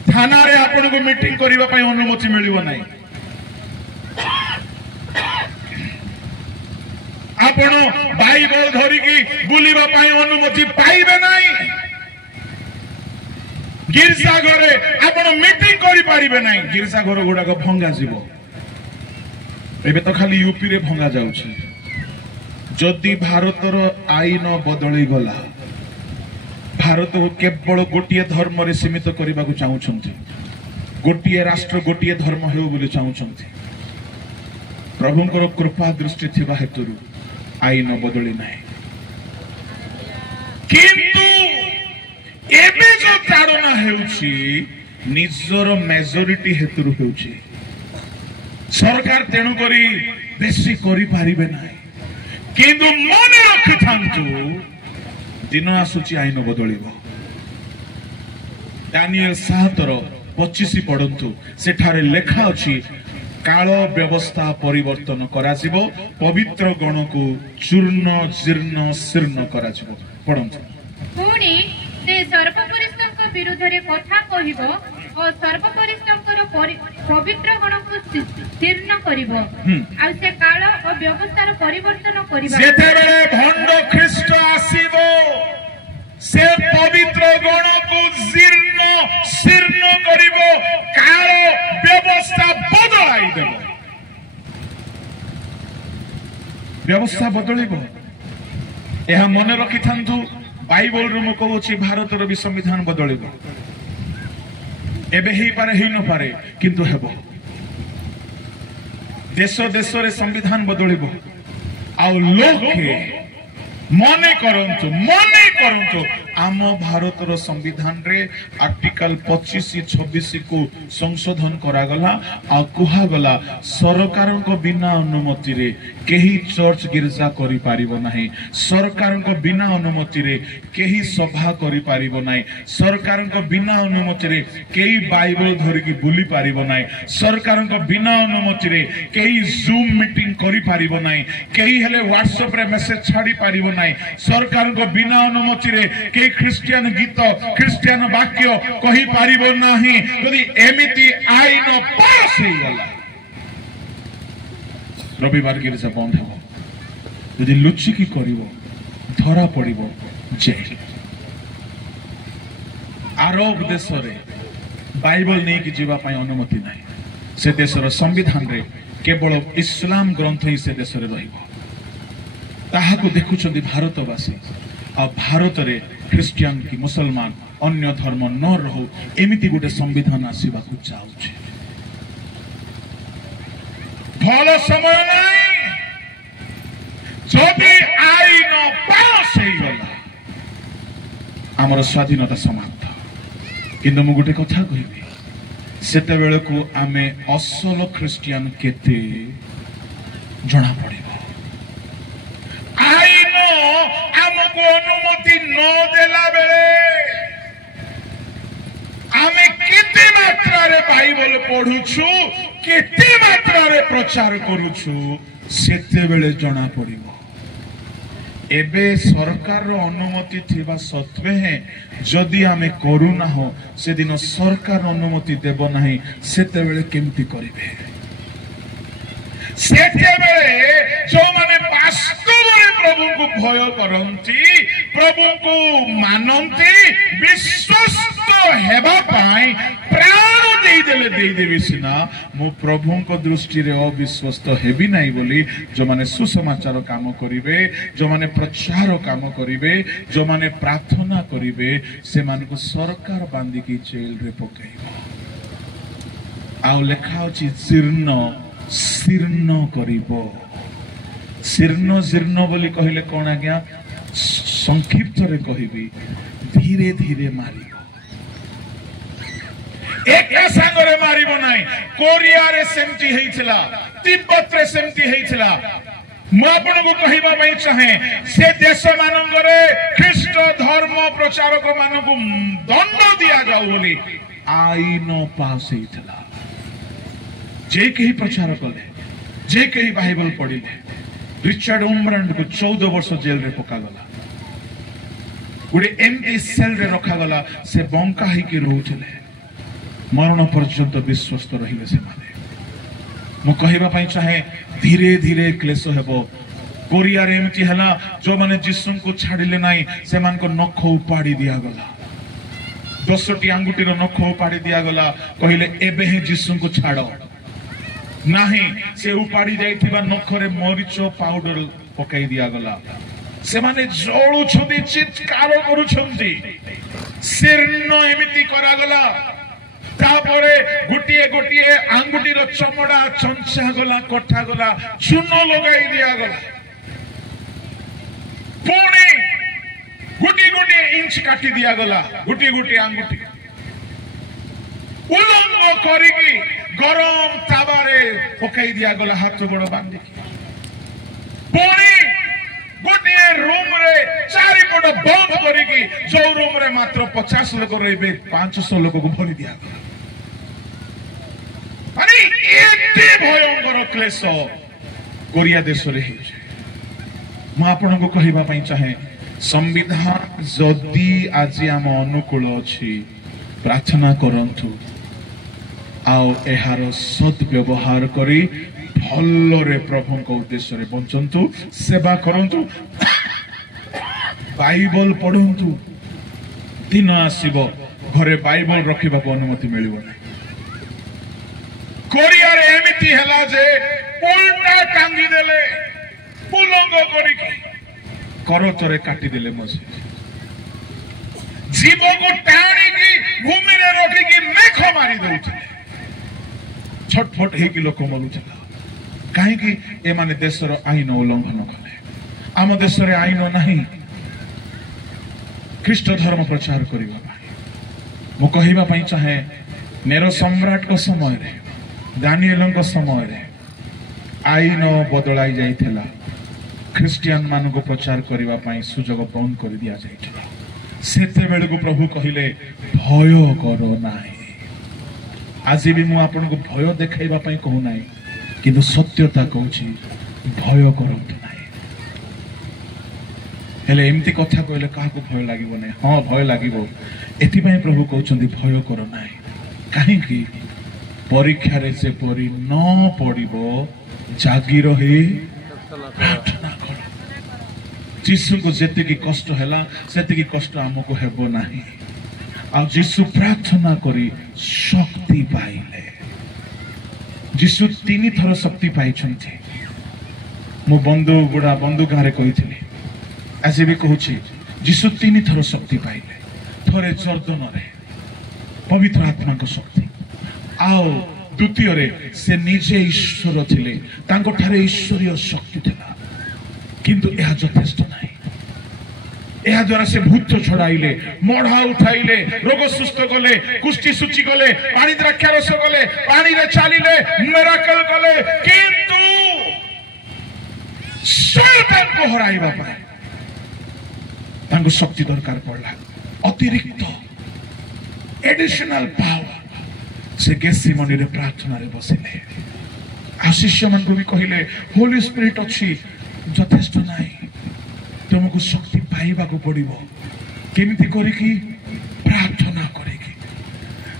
थाना रे आपन को मीटिंग करिबा पई अनुमति मिलिबो नाही आपण बाइबल धरि की बुलिबा पई अनुमति पाइबे नाही गिरजा घरे आपण मीटिंग करि पारिबे नाही गिरजा घर गुडा को भंगा जीवो एबे तो खाली यूपी रे भंगा जाउछि जदि भारतर आईन बदली गला भारत को केवल गोटिए धर्म रे सीमित करबा को चाहउछंती गोटिए राष्ट्र गोटिए धर्म हेउ बोली चाहउछंती प्रभुंकर कृपा दृष्टि थिबा हेतुरु आईन बदली नाही किंतु एबे जो ताड़ना हेउछि निजर मेजॉरिटी हेतुरु हेउछि सरकार तेणु करी बेसी करि पारिबे नाही किंतु मन रखि थांतु दिन आसुची आईन बदलिबो दानिएल 7:25 पढ़ंतु सेठारे लेखा अछि काल व्यवस्था परिवर्तन कराजिबो पवित्र गण को चूर्ण जीर्ण शीर्ण कराजिबो पढ़ंतु पुणी से सर्वपरिष्ठଙ୍କ विरुद्धରେ କଥା କହିବ ଓ सर्वपरिष्ठଙ୍କର पवित्र गण को शीर्ण କରିବ ଆଉ ସେ କାଳ ଓ ବ୍ୟବସ୍ଥାର ପରିବର୍ତ୍ତନ କରିବ ଯେତେବେଳେ ଭଣ୍ଡ ଖ୍ରୀଷ୍ଟ ଆସିବ से पवित्र गण को जीर्ण शीर्ण करिब काल व्यवस्था बदलाई देब व्यवस्था बदलिब यह मन रखि थांतु बाइबल रो मु कहूची भारतर भी संविधान बदलिब एबे ही पारे ही न पारे किंतु हेबो देश देश रे संविधान बदलिब आ लोके मने करंतु आम भारतर संविधान रे आर्टिकल 25-26 को संशोधन करा गला आ कुहा गला सरकार को बिना अनुमति रे केही चर्च गिरजा करि पारिबो नाही सरकार को बिना अनुमति रे केही सभा करि पारिबो नाही सरकार को बिना अनुमति रे केही बाइबल धरि की बुली पारिबो नाही सरकार को बिना अनुमति रे केही जूम मीटिंग करि पारिबो नाही केही हेले व्हाट्सएप रे मैसेज छाडी पारिबो नाही सरकार को बिना अनुमति रे के ख्रिस्टियन गीत ख्रिस्टियन वाक्य कहि पारिबो नाही यदि एमिति आईन पास हे गला रविवार गिरजा बंद हो যদি ଲୁଚିକି କରିବ ଧରା ପଡ଼ିବ ଜେଲ। ଆରବ ଦେଶରେ ବାଇବଲ ନେଇକି ଯିବା ପାଇଁ ଅନୁମତି ନାହିଁ। ସେ ଦେଶର ସମ୍ବିଧାନରେ କେବଳ ଇସଲାମ ଗ୍ରନ୍ଥ ହିଁ ସେ ଦେଶରେ ରହିବ। ତାହାକୁ ଦେଖୁଛନ୍ତି ଭାରତବାସୀ। ଆଉ ଭାରତରେ ଖ୍ରୀଷ୍ଟିଆନ କି ମୁସଲମାନ ଅନ୍ୟ ଧର୍ମ ନ ରହୁ ଏମିତି ଗୋଟେ ସମ୍ବିଧାନ ଆସିବାକୁ ଯାଉଛି। ଭଲ ସମୟ ନାହିଁ। ଯଦି ଆଇନ ପାସ୍ ହେଇଗଲା ଆମର ସ୍ୱାଧୀନତା ସମାପ୍ତ। କିନ୍ତୁ ମୁଁ ଗୋଟେ କଥା କହିବି, ସେତେବେଳକୁ ଆମେ ଅସଲ ଖ୍ରୀଷ୍ଟିଆନ କେତେ ଜଣା ପଡ଼ିବ। ଆଇନ ଆମକୁ ଅନୁମତି ନ ଦେଲା ବେଳେ ଆମେ କେତେ ମାତ୍ରାରେ ବାଇବଲ ପଢୁଛୁ, କେତେ ମାତ୍ରାରେ ପ୍ରଚାର କରୁଛୁ, ସେତେବେଳେ ଜଣା ପଡ଼ିବ। ଏବେ ସରକାରର ଅନୁମତି ଥିବା ସତ୍ତ୍ୱେ ଯଦି ଆମେ କରୁନାହୁଁ, ସେଦିନ ସରକାର ଅନୁମତି ଦେବ ନାହିଁ, ସେତେବେଳେ କେମିତି କରିବେ? ସେତେବେଳେ ଯେଉଁମାନେ ବାସ୍ତବରେ ପ୍ରଭୁଙ୍କୁ ଭୟ କରନ୍ତି, ପ୍ରଭୁଙ୍କୁ ମାନନ୍ତି, ବିଶ୍ୱସ୍ତ ହେବା ପାଇଁ ପ୍ରାଣ ଦେଇଦେବେ ସିନା, ମୁଁ ପ୍ରଭୁଙ୍କ ଦୃଷ୍ଟିରେ ଅବିଶ୍ୱସ୍ତ ହେବି ନାହିଁ ବୋଲି ଯେଉଁମାନେ ସୁସମାଚାର କାମ କରିବେ, ଯେଉଁମାନେ ପ୍ରଚାର କାମ କରିବେ, ଯେଉଁମାନେ ପ୍ରାର୍ଥନା କରିବେ, ସେମାନଙ୍କୁ ସରକାର ବାନ୍ଧିକି ଜେଲରେ ପକାଇବ। ଆଉ ଲେଖା ଅଛି ଜୀର୍ଣ୍ଣ ଶୀର୍ଣ୍ଣ କରିବ। ଶୀର୍ଣ୍ଣ ଜୀର୍ଣ୍ଣ ବୋଲି କହିଲେ କଣ ଆଜ୍ଞା? ସଂକ୍ଷିପ୍ତରେ କହିବି, ଧୀରେ ଧୀରେ ମାରିବ, ଏକା ସାଙ୍ଗରେ ମାରିବ ନାହିଁ। କୋରିଆରେ ସେମିତି ହେଇଥିଲା, ତିବ୍ବତରେ ସେମିତି ହେଇଥିଲା। ମୁଁ ଆପଣଙ୍କୁ କହିବା ପାଇଁ ଚାହେଁ, ସେ ଦେଶ ମାନଙ୍କରେ ଖ୍ରୀଷ୍ଟ ଧର୍ମ ପ୍ରଚାରକ ମାନଙ୍କୁ ଦଣ୍ଡ ଦିଆଯାଉ ବୋଲି ଆଇନ ପାସ୍ ହେଇଥିଲା। ଯେ କେହି ପ୍ରଚାର କଲେ, ଯେ କେହି ବାଇବଲ ପଢିଲେ, ରିଚାର୍ଡ ଉମରାଣ୍ଡକୁ 14 ବର୍ଷ ଜେଲରେ ପକାଗଲା। ଗୋଟେ ଏମିତି ସେଲରେ ରଖାଗଲା, ସେ ବଙ୍କା ହେଇକି ରହୁଥିଲେ, ମରଣ ପର୍ଯ୍ୟନ୍ତ ବିଶ୍ୱସ୍ତ ରହିଲେ ସେମାନେ। ମୁଁ କହିବା ପାଇଁ ଚାହେଁ, ଧୀରେ ଧୀରେ କ୍ଲେଶ ହେବ। କୋରିଆରେ ଏମିତି ହେଲା, ଯେଉଁମାନେ ଯୀଶୁଙ୍କୁ ଛାଡ଼ିଲେ ନାହିଁ ସେମାନଙ୍କ ନଖ ଉପାଡ଼ି ଦିଆଗଲା। 10ଟି ଆଙ୍ଗୁଠିର ନଖ ଉପାଡ଼ି ଦିଆଗଲା। କହିଲେ ଏବେ ହିଁ ଯୀଶୁଙ୍କୁ ଛାଡ଼। ନାହିଁ, ସେ ଉପାଡ଼ି ଯାଇଥିବା ନଖରେ ମରିଚ ପାଉଡର ପକାଇ ଦିଆଗଲା। ସେମାନେ ଜଳୁଛନ୍ତି, ଚିତ୍କାର କରୁଛନ୍ତି। ଶୀର୍ଣ୍ଣ ଏମିତି କରାଗଲା। ତାପରେ ଗୋଟିଏ ଗୋଟିଏ ଆଙ୍ଗୁଠିର ଚମଡ଼ା ଚଞ୍ଚା ଗଲା, କଟା ଗଲା, ଚୂନ ଲଗାଇ ଦିଆଗଲା। ପୁଣି ଗୋଟିଏ ଗୋଟିଏ ଇଞ୍ଚ କାଟି ଦିଆଗଲା, ଗୋଟିଏ ଗୋଟିଏ ଆଙ୍ଗୁଠି ଉଲଙ୍ଗ କରିକି ଗରମ ତାୱାରେ ପକାଇ ଦିଆଗଲା, ହାତ ଗୋଡ଼ ବାନ୍ଧିକି। ପୁଣି ଗୋଟିଏ ରୁମରେ ଚାରିପଟ ବନ୍ଦ କରିକି, ଯୋଉ ରୁମରେ ମାତ୍ର 50 ଲୋକ ରହିବେ, 500 ଲୋକକୁ ଭରି ଦିଆଗଲା। ମାନେ ଏତେ ଭୟଙ୍କର କ୍ଲେଶ କୋରିଆ ଦେଶରେ ହେଇଛି। ମୁଁ ଆପଣଙ୍କୁ କହିବା ପାଇଁ ଚାହେଁ, ସମ୍ବିଧାନ ଯଦି ଆଜି ଆମ ଅନୁକୂଳ ଅଛି, ପ୍ରାର୍ଥନା କରନ୍ତୁ ଆଉ ଏହାର ସଦ୍ବ୍ୟବହାର କରି ଭଲରେ ପ୍ରଭୁଙ୍କ ଉଦ୍ଦେଶ୍ୟରେ ବଞ୍ଚନ୍ତୁ, ସେବା କରନ୍ତୁ, ବାଇବଲ ପଢନ୍ତୁ। ଦିନ ଆସିବ ଘରେ ବାଇବଲ ରଖିବାକୁ ଅନୁମତି ମିଳିବ ନାହିଁ। କୋରିଆରେ ଏମିତି ହେଲା ଯେ ଉଲ୍ଟା ଟାଙ୍ଗି ଦେଲେ, ଉଲଙ୍ଗ କରିକି କରତରେ କାଟିଦେଲେ। ମଝି ଜୀବକୁ ଟାଣିକି ଭୂମିରେ ରଖିକି ମେଘ ମାରି ଦଉଥିଲେ। ଛଟଫଟ ହେଇକି ଲୋକ ମରୁଥିଲା। କାହିଁକି? ଏମାନେ ଦେଶର ଆଇନ ଉଲ୍ଲଂଘନ କଲେ। ଆମ ଦେଶରେ ଆଇନ ନାହିଁ ଖ୍ରୀଷ୍ଟ ଧର୍ମ ପ୍ରଚାର କରିବା ପାଇଁ। ମୁଁ କହିବା ପାଇଁ ଚାହେଁ, ନେରୋ ସମ୍ରାଟଙ୍କ ସମୟରେ, ଦାନିଏଲଙ୍କ ସମୟରେ ଆଇନ ବଦଳାଇ ଯାଇଥିଲା। ଖ୍ରୀଷ୍ଟିଆନ ମାନଙ୍କୁ ପ୍ରଚାର କରିବା ପାଇଁ ସୁଯୋଗ ବନ୍ଦ କରି ଦିଆଯାଇଥିଲା। ସେତେବେଳକୁ ପ୍ରଭୁ କହିଲେ, ଭୟ କର ନାହିଁ। ଆଜି ବି ମୁଁ ଆପଣଙ୍କୁ ଭୟ ଦେଖାଇବା ପାଇଁ କହୁନାହିଁ, କିନ୍ତୁ ସତ୍ୟତା କହୁଛି, ଭୟ କରନ୍ତୁ ନାହିଁ। ହେଲେ ଏମିତି କଥା କହିଲେ କାହାକୁ ଭୟ ଲାଗିବ ନାହିଁ? ହଁ, ଭୟ ଲାଗିବ। ଏଥିପାଇଁ ପ୍ରଭୁ କହୁଛନ୍ତି, ଭୟ କର ନାହିଁ। କାହିଁକି? ପରୀକ୍ଷାରେ ଯେପରି ନ ପଡ଼ିବ, ଜାଗି ରହି ପ୍ରାର୍ଥନା କର। जीसु को जेतिकी कष्ट हैला सेतिकी कष्ट हमको हेबो नाही आ जीसु प्रार्थना करी शक्ति पाइले जीसु 3 थर शक्ति पाइछन्ते मो बंधु बुढ़ा बंधु गारे कहिथिले आज भी कहूछि जीसु 3 थर शक्ति पाइले थरे जर्दन रे पवित्र आत्मा को शक्ति आओ द्वितीय रे से निजे ईश्वर थिले तांको ठारे ईश्वरीय शक्ति थिला किंतु यह यथेष्ट नहीं यह द्वारा से भूत छड़ाइले मढ़ा उठाइले रोग सुस्थ कले कुष्ठी सूची कले पानी द्राक्षा रस कले पानी रे चालिले मिराकल कले किंतु शैतान को हराइबा पाए तांको शक्ति दरकार पड़ला अतिरिक्त एडिशनल पावर से गेसिमनी रे प्रार्थना रे बसिले आशिष्य मन को भी कहिले होली स्पिरिट अछि यथेष्ट नहीं तुमको शक्ति पाइबा को पड़िबो केमिति करिकी प्रार्थना करिकी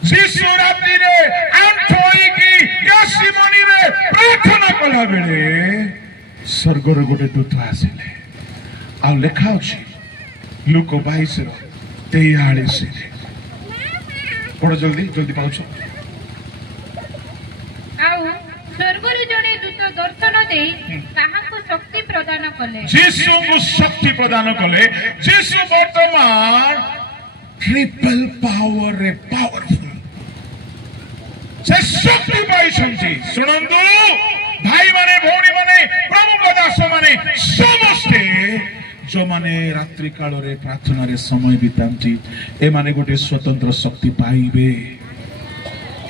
जीसु रात्रि रे आंठोई की गेसिमनी रे प्रार्थना कला बेले स्वर्ग रे गोटे दूत आसिले आ लेखा अछि लूक 22 रो 43 रे पढ़ जल्दी जल्दी पाउछ आउ स्वर्गरे जने दूत दर्शन देई ताहाको शक्ति प्रदान कले जीसु को शक्ति प्रदान कले जीसु वर्तमान ट्रिपल पावर रे पावरफुल से शक्ति पाइछन्ति सुनंदु भाई माने भौणी माने प्रभु दास माने समस्ते जो माने रात्रि काल रे प्रार्थना रे समय बितांती ए माने गोटे स्वतंत्र शक्ति पाइबे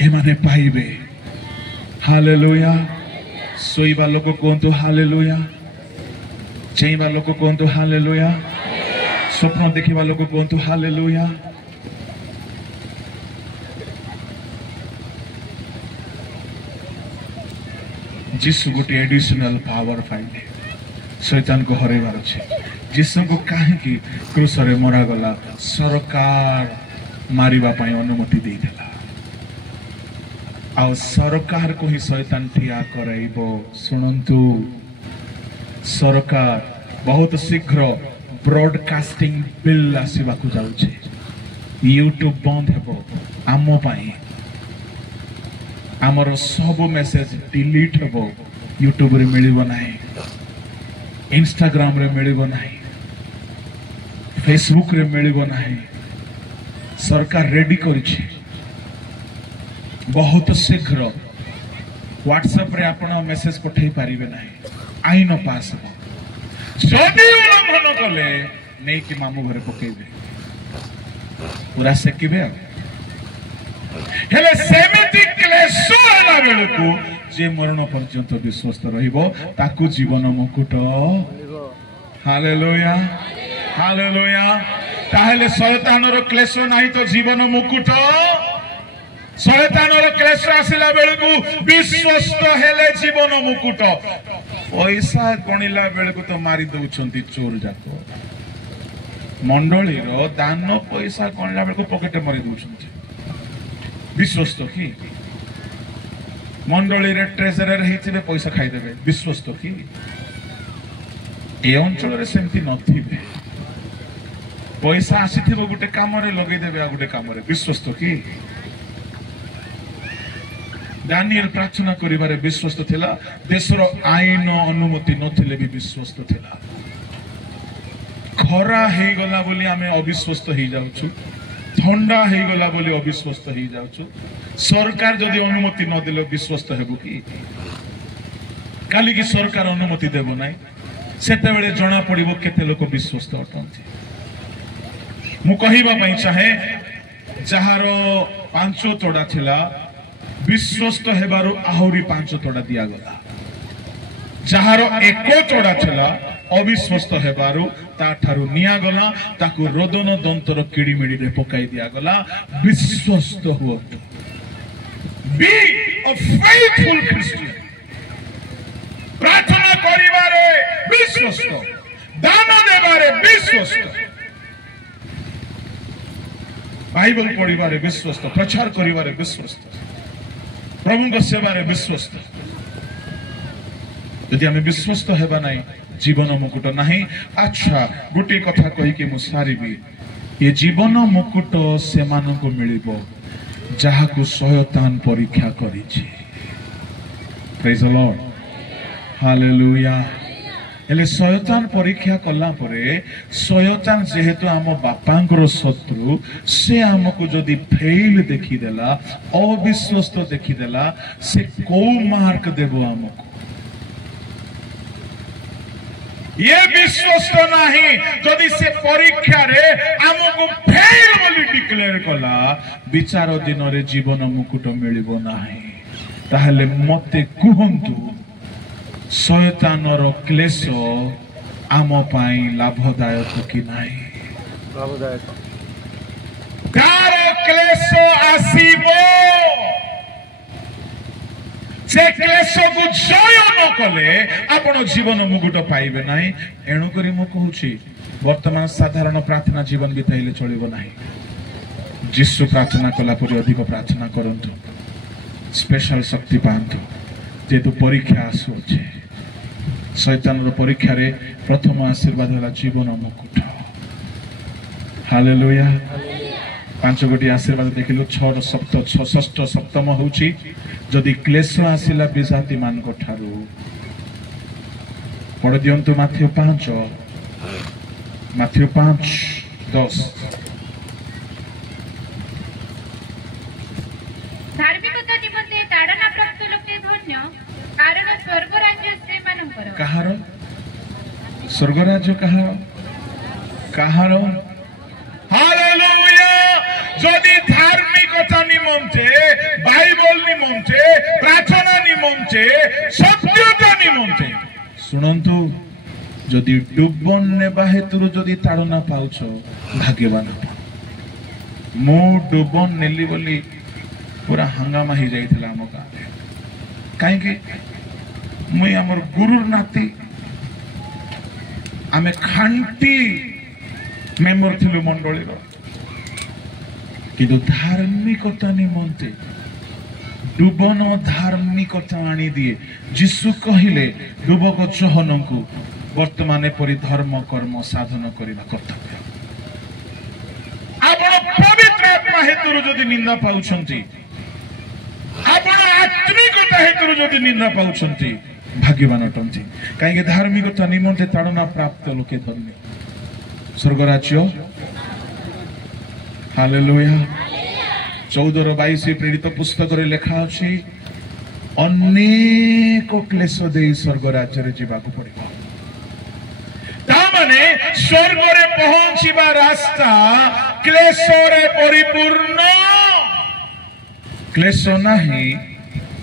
ए माने पाइबे हालेलुया सोईबा लोक कहतु हालेलुया चेईबा लोक कहतु हालेलुया स्वप्न देखिबा लोक कहतु हालेलुया जीसु गोटे एडिशनल पावर पाइले शैतान को हरेबार अछि जीसु को काहे क्रूस रे मरा गला सरकार मारिबा पई अनुमति देई देला आ सरकार को ही शैतान ठिया कराइबो सुनंतु सरकार बहुत शीघ्र ब्रॉडकास्टिंग बिल आसीबा को जाउछे यूट्यूब बंद हेबो आमो पई आमर सब मेसेज डिलीट हेबो यूट्यूब रे मिलिबो नाही इंस्टाग्राम रे मिलिबो नाही फेसबुक रे मिलिबो नाही सरकार रेडी करिछि बहुत शीघ्र व्हाट्सएप रे आपण मेसेज पठै पारिबे नाही आईन पास हो जदि उल्लंघन कले नै कि मामू घरे पकेबे पूरा सेकिबे हेले सेमिति क्लेश होला बेलकु जे मरण पर्यंत विश्वस्त रहिबो ताकू जीवन मुकुट हालेलुया हालेलुया ताहेले शैतानर क्लेश नाही तो जीवन मुकुट शैतानर क्लेश आसिला बेलकु विश्वस्त हेले जीवन मुकुट पैसा गणिला बेलकु तो मारी दउछंती चोर जाको मंडली रो दान पैसा गणिला बेलकु पॉकेट मारी दउछंती विश्वस्त की मंडली रे ट्रेजरर हेतिबे पैसा खाइ देबे विश्वस्त की ए अंचल रे सेमती नथिबे पैसा आसीथिबो गुटे काम रे लगै देबे आ गुटे काम रे विश्वस्त की दानिएल प्रार्थना करिबारे विश्वस्त थिला देशर आईन अनुमति नथिले भी विश्वस्त थिला खरा हे गला बोली आमे अविश्वस्त हे जाउछु ठंडा हे गला बोली अविश्वस्त हे जाउछु सरकार जदि अनुमति न देले विश्वस्त हेबो की काली की सरकार अनुमति देबो नाही सेते बेले जणा पड़िबो केते लोक विश्वस्त अटंती मु कहिबा पई चाहे जहारो 5 तोड़ा थिला विश्वस्त हेबारु आहुरी 5 तोड़ा दिया गला जहारो 1 तोड़ा थिला अविश्वस्त हेबारु ता ठारु निया गला ताकु रोदन दंतर किड़ी मिड़ी रे पकाई दिया गला विश्वस्त हो बी अ फेथफुल क्रिश्चियन प्रार्थना करिबारे विश्वस्त दान देबारे विश्वस्त बाइबल पढ़िबारे विश्वस्त प्रचार करिबारे विश्वस्त प्रभु को सेवारे विश्वस्त यदि हमें विश्वस्त हेबा नहीं जीवन मुकुट नहीं। अच्छा गोटे कथा कहीकि मु सारिबी ये जीवन मुकुट से मानकु मिलिबो जहाकु शयतान परीक्षा करिछि। Praise the lord hallelujah. हेले शयतान परीक्षा कला परे शयतान जेहेतु आम बापांकर शत्रु से आमको जदि फेल देखीदेला अविश्वस्त देखीदेला से को मार्क देबो आमको ये विश्वस्त नहीं जदि से परीक्षा रे आमको फेल बोली डिक्लेयर कला विचार दिन रे जीवन मुकुट मिलिबो नाही। ताहले मते कुहंतु शयतानर क्लेश आम पाई लाभदायक कि नहीं? लाभदायक। तार क्लेश आसीबो से क्लेश को जय न कले आपण जीवन मुकुट पाइबे नाही। एणु करी मु कहूची वर्तमान साधारण प्रार्थना जीवन बिताइले चलिबो नाही। जिसु प्रार्थना कला पर अधिक प्रार्थना करंतु स्पेशल शक्ति पांतु जेतु परीक्षा आसुचे। शैतान परीक्षा रे प्रथम आशीर्वाद है जीवन मुकुट। हालेलुया। 5 गोटी आशीर्वाद देखिलु 6 सप्त 6 षष्ठ सप्तम होउची जदि क्लेश आसिला विजाति मान को ठारू पढ़ दियंतु माथ्यू 5:10। धार्मिकता निमंते ताड़ना प्राप्त लोके धन्य कारण स्वर्ग राज्य से मानकर। कहारो स्वर्ग राज्य कहारो कहारो? हालेलुया। जदि धार्मिकता निमंते बाइबल निमंते प्रार्थना निमंते सत्यता निमंते सुनंतु जदि डुबन नेबा हेतु जदि ताड़ना पाउछ भाग्यवान। मु डुबन नेली बोली पूरा हंगामा ही जाइथिला हम गाँ कहीं मुई आमर गुरुर नाती आमे खांटी मेम्बर थिलु मंडली किंतु धार्मिकता निमंते डुबन धार्मिकता आनी दिए। जिसु कहिले डुबक चहन को वर्तमान एपरी धर्म कर्म साधन करने कर्तव्य। आपण पवित्र आत्मा हेतु जदि निंदा पाउछंती आपण आत्मिकता हेतु जदि निंदा पाउछंती भाग्यवान अटंती। कहीं धार्मिकता निमंते ताड़ना प्राप्त लोके धन्य स्वर्ग राज्य। हालेलुया। 14:22 प्रेरित पुस्तक रे लेखा अछि अनेक क्लेश दे स्वर्ग राज्य रे जीवाकू पड़िबो। ता माने स्वर्ग रे पहुंचीबा रास्ता क्लेश रे परिपूर्ण। क्लेश नहीं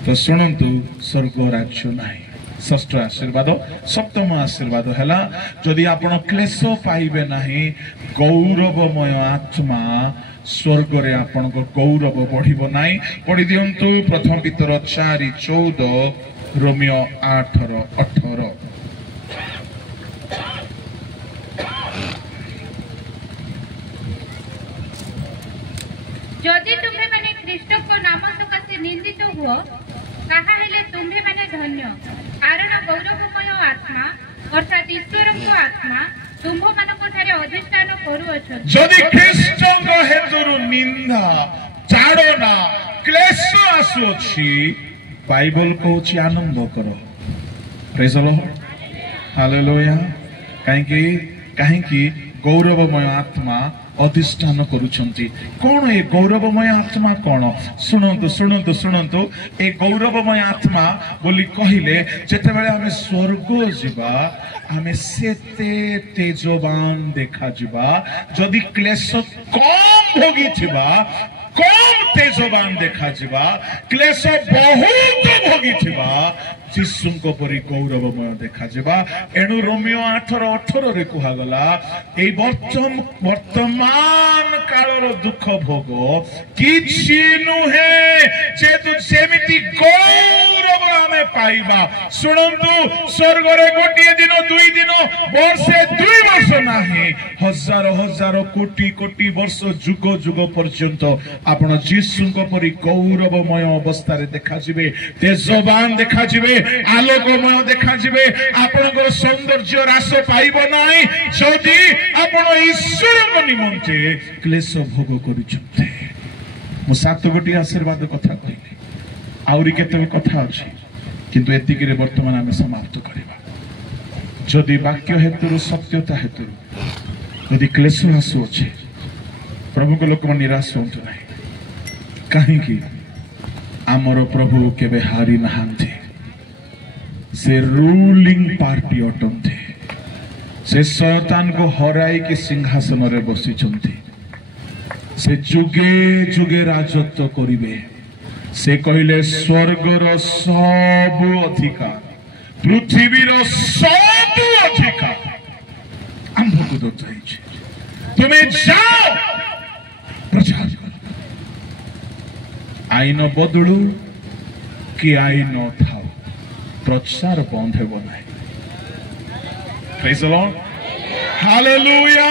तो सुनंतु स्वर्ग राज्य नहीं। षष्ठ आशीर्वाद सप्तम आशीर्वाद हैला जदि आपण क्लेश पाइबे नहीं गौरवमय आत्मा स्वर्ग रे आपण को गौरव बढ़िबो नहीं। पढ़ी दियंतु प्रथम पितर 4:14 रोमियो 8:18। यदि तुम्हें माने ख्रीष्ट को नाम सकाशे निंदित हुओ कहा हेले तुम्हें माने धन्य कारण गौरवमय आत्मा अर्थात ईश्वर को आत्मा तुम्भ मानक ठारे अधिष्ठान करूअछ। जदि ख्रीष्ट हेतु निंदा ताड़ना क्लेश आसुछि बाइबल कहूछि आनंद करो। Praise the lord hallelujah. कहीं गौरवमय आत्मा अधिष्ठान करुछंती। कौन ए गौरवमय आत्मा कौन? सुनंतु सुनंतु सुनंतु ए गौरवमय आत्मा बोली कहिले जेतेबेले आमे स्वर्ग जिबा आमे सेते तेजवान देखा जिबा। जदि क्लेश कम भोगी थिबा कम तेजवान देखा जिबा क्लेश बहुत भोगी थिबा जीशुंको परी गौरवमय देखा जिबा। एणु रोमियो 8:18 रे कुहा गला ए वर्तमान कालर दुख भोग किछि नुहे जेतु सेमिति गौरव आमे पाइबा। सुनंतु स्वर्ग रे गोटिए दिन 2 दिन वर्षे 2 वर्ष नाही हजार हजार कोटी कोटी वर्ष जुग जुग पर्यंत आपण जीशुंको परी गौरवमय अवस्था रे देखा जिबे तेजवान देखा जिबे आलोकमय देखा जिवे आपनकर सौंदर्य ह्रास पाइब नाही जदि आपण ईश्वर निमंते क्लेश भोग करूछन्ते। मु सात गोटी आशीर्वाद कथा कहली आउरी केते कथा अछि किंतु एतिकी रे वर्तमान आमे समाप्त करिबा। जदि वाक्य हेतु सत्यता हेतु यदि क्लेश ह्रास अछि प्रभु को लोक निराश होंतु नाही कहीं आमर प्रभु केबे हारी नहांती से रूलिंग पार्टी अटंती से शैतान को हराई के सिंहासन रे बसी चंती से जुगे जुगे राजत्व करिवे। से कहले स्वर्गर सब अधिकार पृथ्वीर सब अधिकार आम्भको दत्त होइछे। तुम्हें जाओ प्रचार करो। आईन बदलू कि आईन थाओ प्रचार बंद हेब ना। Praise the lord hallelujah.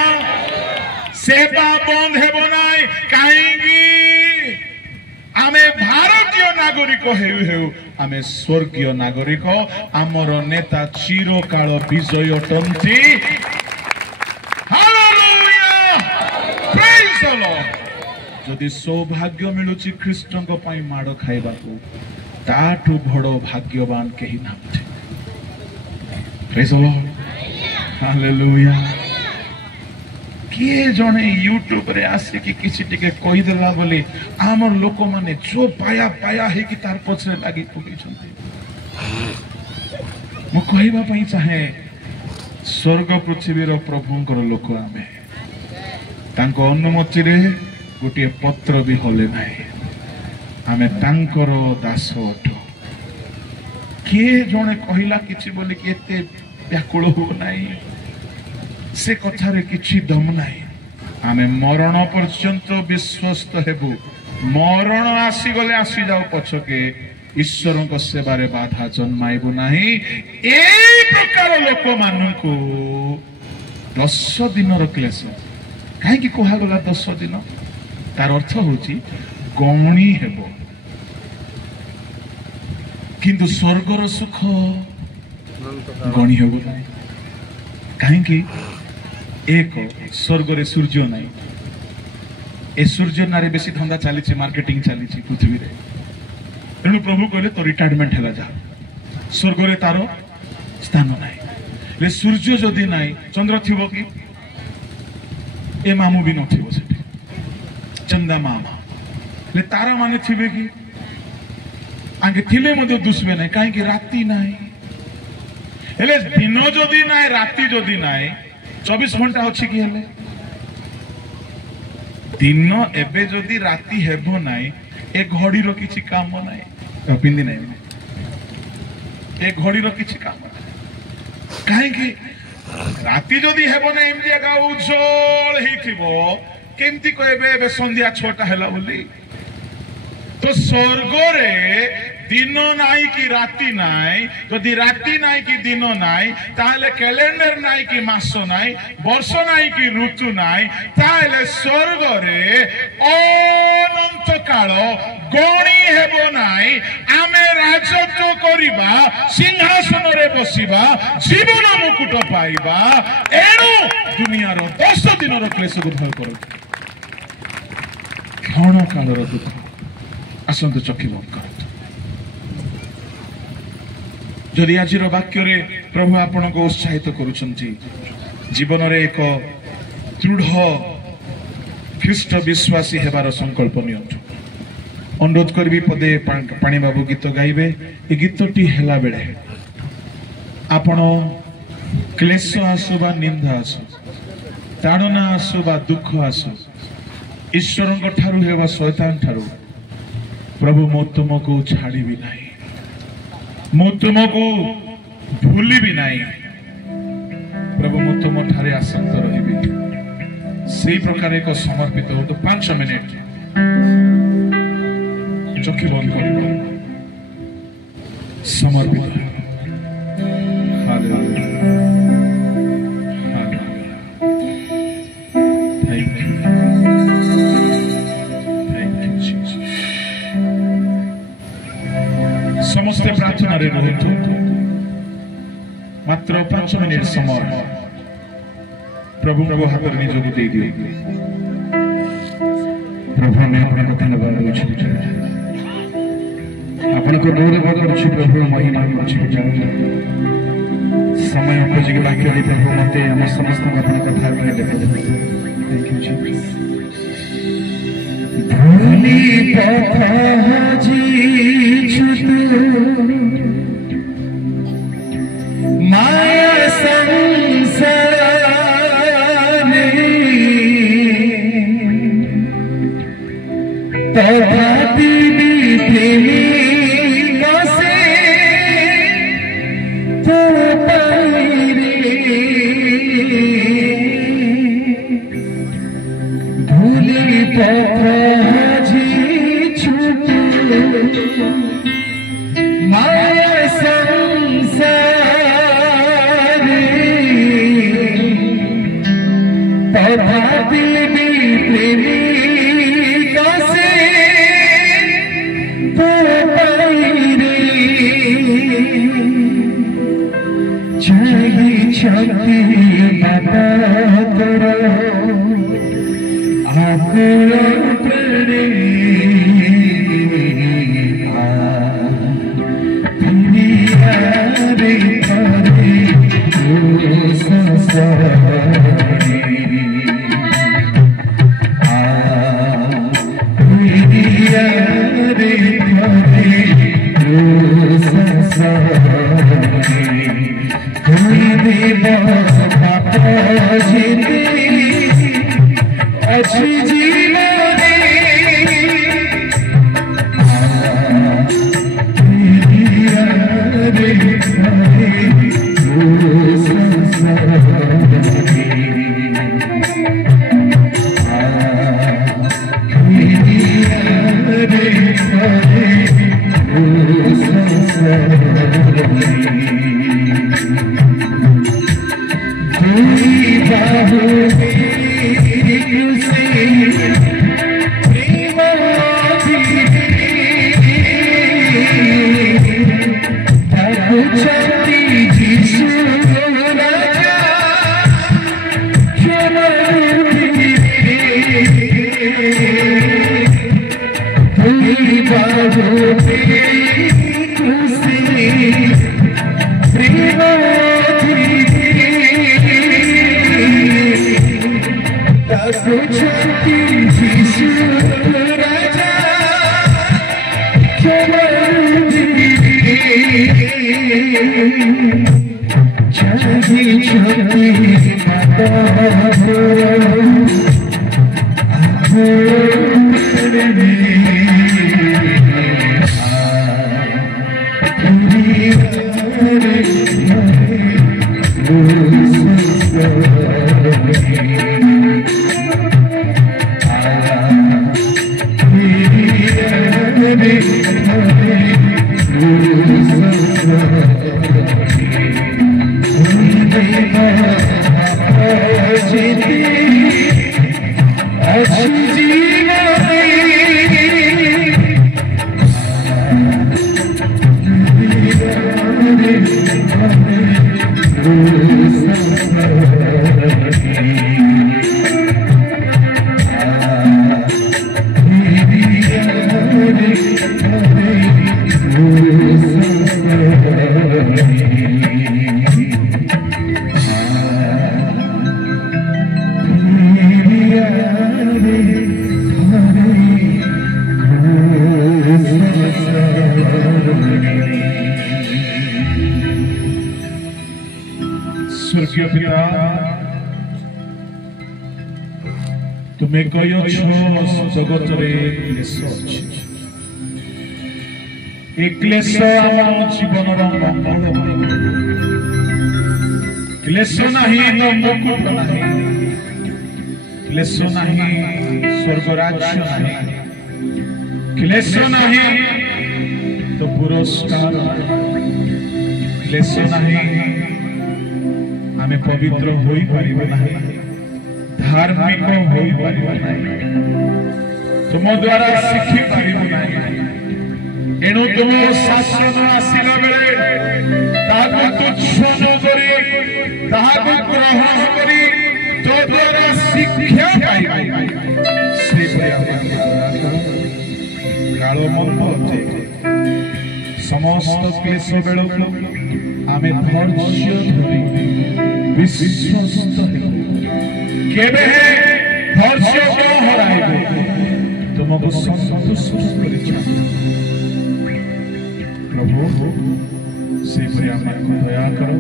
सेवा बंद हेब ना कहीं आमे भारतीय नागरिक हेउ हेउ आमे स्वर्गीय नागरिक। आमर नेता चिरकाल विजय अटंती। Hallelujah praise the lord. जदि सौभाग्य मिलुची ख्रीष्टन को पाई माड़ खाइबा को ताठू बड़ो भाग्यवान केही नाथि। Praise the lord hallelujah. किए जने यूट्यूब रे आसे कि किछि टिके कहि देला बोली आमर लोक माने जो पाया पाया है कि तार पछरे लागि पकई छथि। मु कहिबा पई चाहे स्वर्ग पृथ्वी रो प्रभुंकर लोक आमे तांको अनुमति रे गोटे पत्र भी हले नाही आमे तांकर दास अटो। किए जने कहिला किछि बोली कि एते व्याकुल हो नाही से कथारे किछि दम नाही। आमे मरण पर्यंत विश्वस्त हेबु। मरण आसी गले आसी जाओ पछके ईश्वर को सेवारे बाधा जन्माइबु नाही। ए प्रकार लोक माननकु 10 दिन रो क्लेश काहे कि कोहा गला 10 दिन तार अर्थ होची गणी हेबो किंतु स्वर्गर सुख गणी हेबो नाही। काहे कि एक स्वर्ग रे सूर्य नाही। ए सूर्य नारे बेसी धंदा चली मार्केटिंग चली पृथ्वी रे। तेणु प्रभु कहले तो रिटायरमेंट है जा स्वर्ग रे तार स्थान नाही। ले सूर्य जदि नाही चंद्र थिबो कि ए मामू भी नथिबो सेठी चंदा मामा ले तारा माने थिबे कि आगे थिले मधे दुसबे नाही काहे कि राती नाही। हेले दिन जदि नाही राती जदि नाही 24 घंटा अछि कि हेले दिन एबे जदि राती हेबो नाही ए घड़ी रो किछि काम नाही पिंदी नाही ए घड़ी रो किछि काम नाही। काहे कि राती जदि हेबो नाही एमती एका उज्जवल हिथिबो केमती कहबे एबे संध्या 6टा हैला बोली। तो स्वर्ग रे दिन नाई कि राती नाई जदि राती नाई कि दिन नाई ताहले कैलेंडर नाई कि मास नाई वर्ष नाई कि ऋतु नाई ताहले स्वर्ग रे अनंत काल गणी हेबो नाई। आमे राजत्व करिबा सिंहासन रे बसिबा जीवन मुकुट पाइबा। एणु दुनिया रो 10 दिन रो क्लेश को भय करो क्षण काल रो दुख आसंत चक्षु बंद कर। जदि आज वाक्य रे प्रभु आपण को उत्साहित करुछंती जीवन रे एक दृढ़ ख्रीष्ट विश्वासी हेबार संकल्प नियंतु। अनुरोध करबी पदे पाणी बाबू गीत गाइबे। ए गीतटी हेला बेले आपण क्लेश आसु बा निंदा आसु ताड़ना आसु बा दुख आसु ईश्वर ठारू हेबा शैतान ठारू प्रभु मो तुमको छाड़ी भी नहीं मु तुमको भूली भी नहीं। प्रभु मु तुम ठारे आसक्त रहिबी से प्रकार एक समर्पित हो। तो 5 मिनिट चक्षु बंद कर समर्पित hallelujah thank you thank you Jesus. समस्ते प्रार्थना रे रहतु मात्र 5 मिनिट समय प्रभु को हाथ में निजोग दे दियो। प्रभु ने अपने को धन्यवाद अछि अपन को गौरव अछि प्रभु महिमा अछि समय उपयोगी वाक्य रे प्रभु मते हम समस्त अपन कथा में देखै थैंक यू जीसस भूली पहाजी छुत माया संसारे तथापि प्रेमी कसे तो पाइरे भूली पहाजी छुट माया संसारे तथापि प्रेमी कसे तो पाइरे चाही शक्ति बाबा तोरा आकुल प्रेमी रे करे ओ संसारी रे करे ओ संसारी कोई देवा बाबा जीते अच्छी जीवने रे करे ओ संसारी रे करे ओ संसारी कोई बाबू से प्रेम चलती जीसु राजा कोई बाबू से प्रेम छुट्टी जीसु राजा चाही छुट्टी माता स्वर्गीय पिता तुम्हें कयो जगत रे क्लेश अछि ए क्लेश आम जीवन क्लेश नहीं तो मुकुट नहीं क्लेश नहीं स्वर्ग राज्य नहीं क्लेश नहीं तो पुरस्कार क्लेश नहीं आमे पवित्र होई परिबो नाही धार्मिक होई परिबो नाही तुम द्वारा शिक्षित परिबो नाही एणु तुम शासन आसिला बेले ताकु तुच्छ न करी ताकु ग्रहण करी तो द्वारा शिक्षा पाई से कालो मंद समस्त क्लेश बेल आमे धैर्य धरी विश्वस्त केबे धैर्य को हराइबे तुमको संतुष्ट करिछ प्रभु से परि हमको दया करो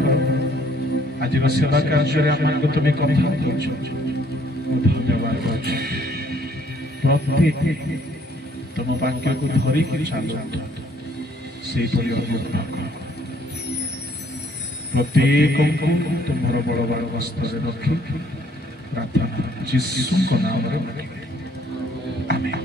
आज सेवा कार्य हमको तुम्हें कथा दिछ धन्यवाद प्रत्येक तुम वाक्य को धरी कि चालो से परि अनुग्रह प्रत्येक को तुम्हारा बड़ बड़ वस्त्र रखी प्रार्थना यीशु को नाम रे आमेन।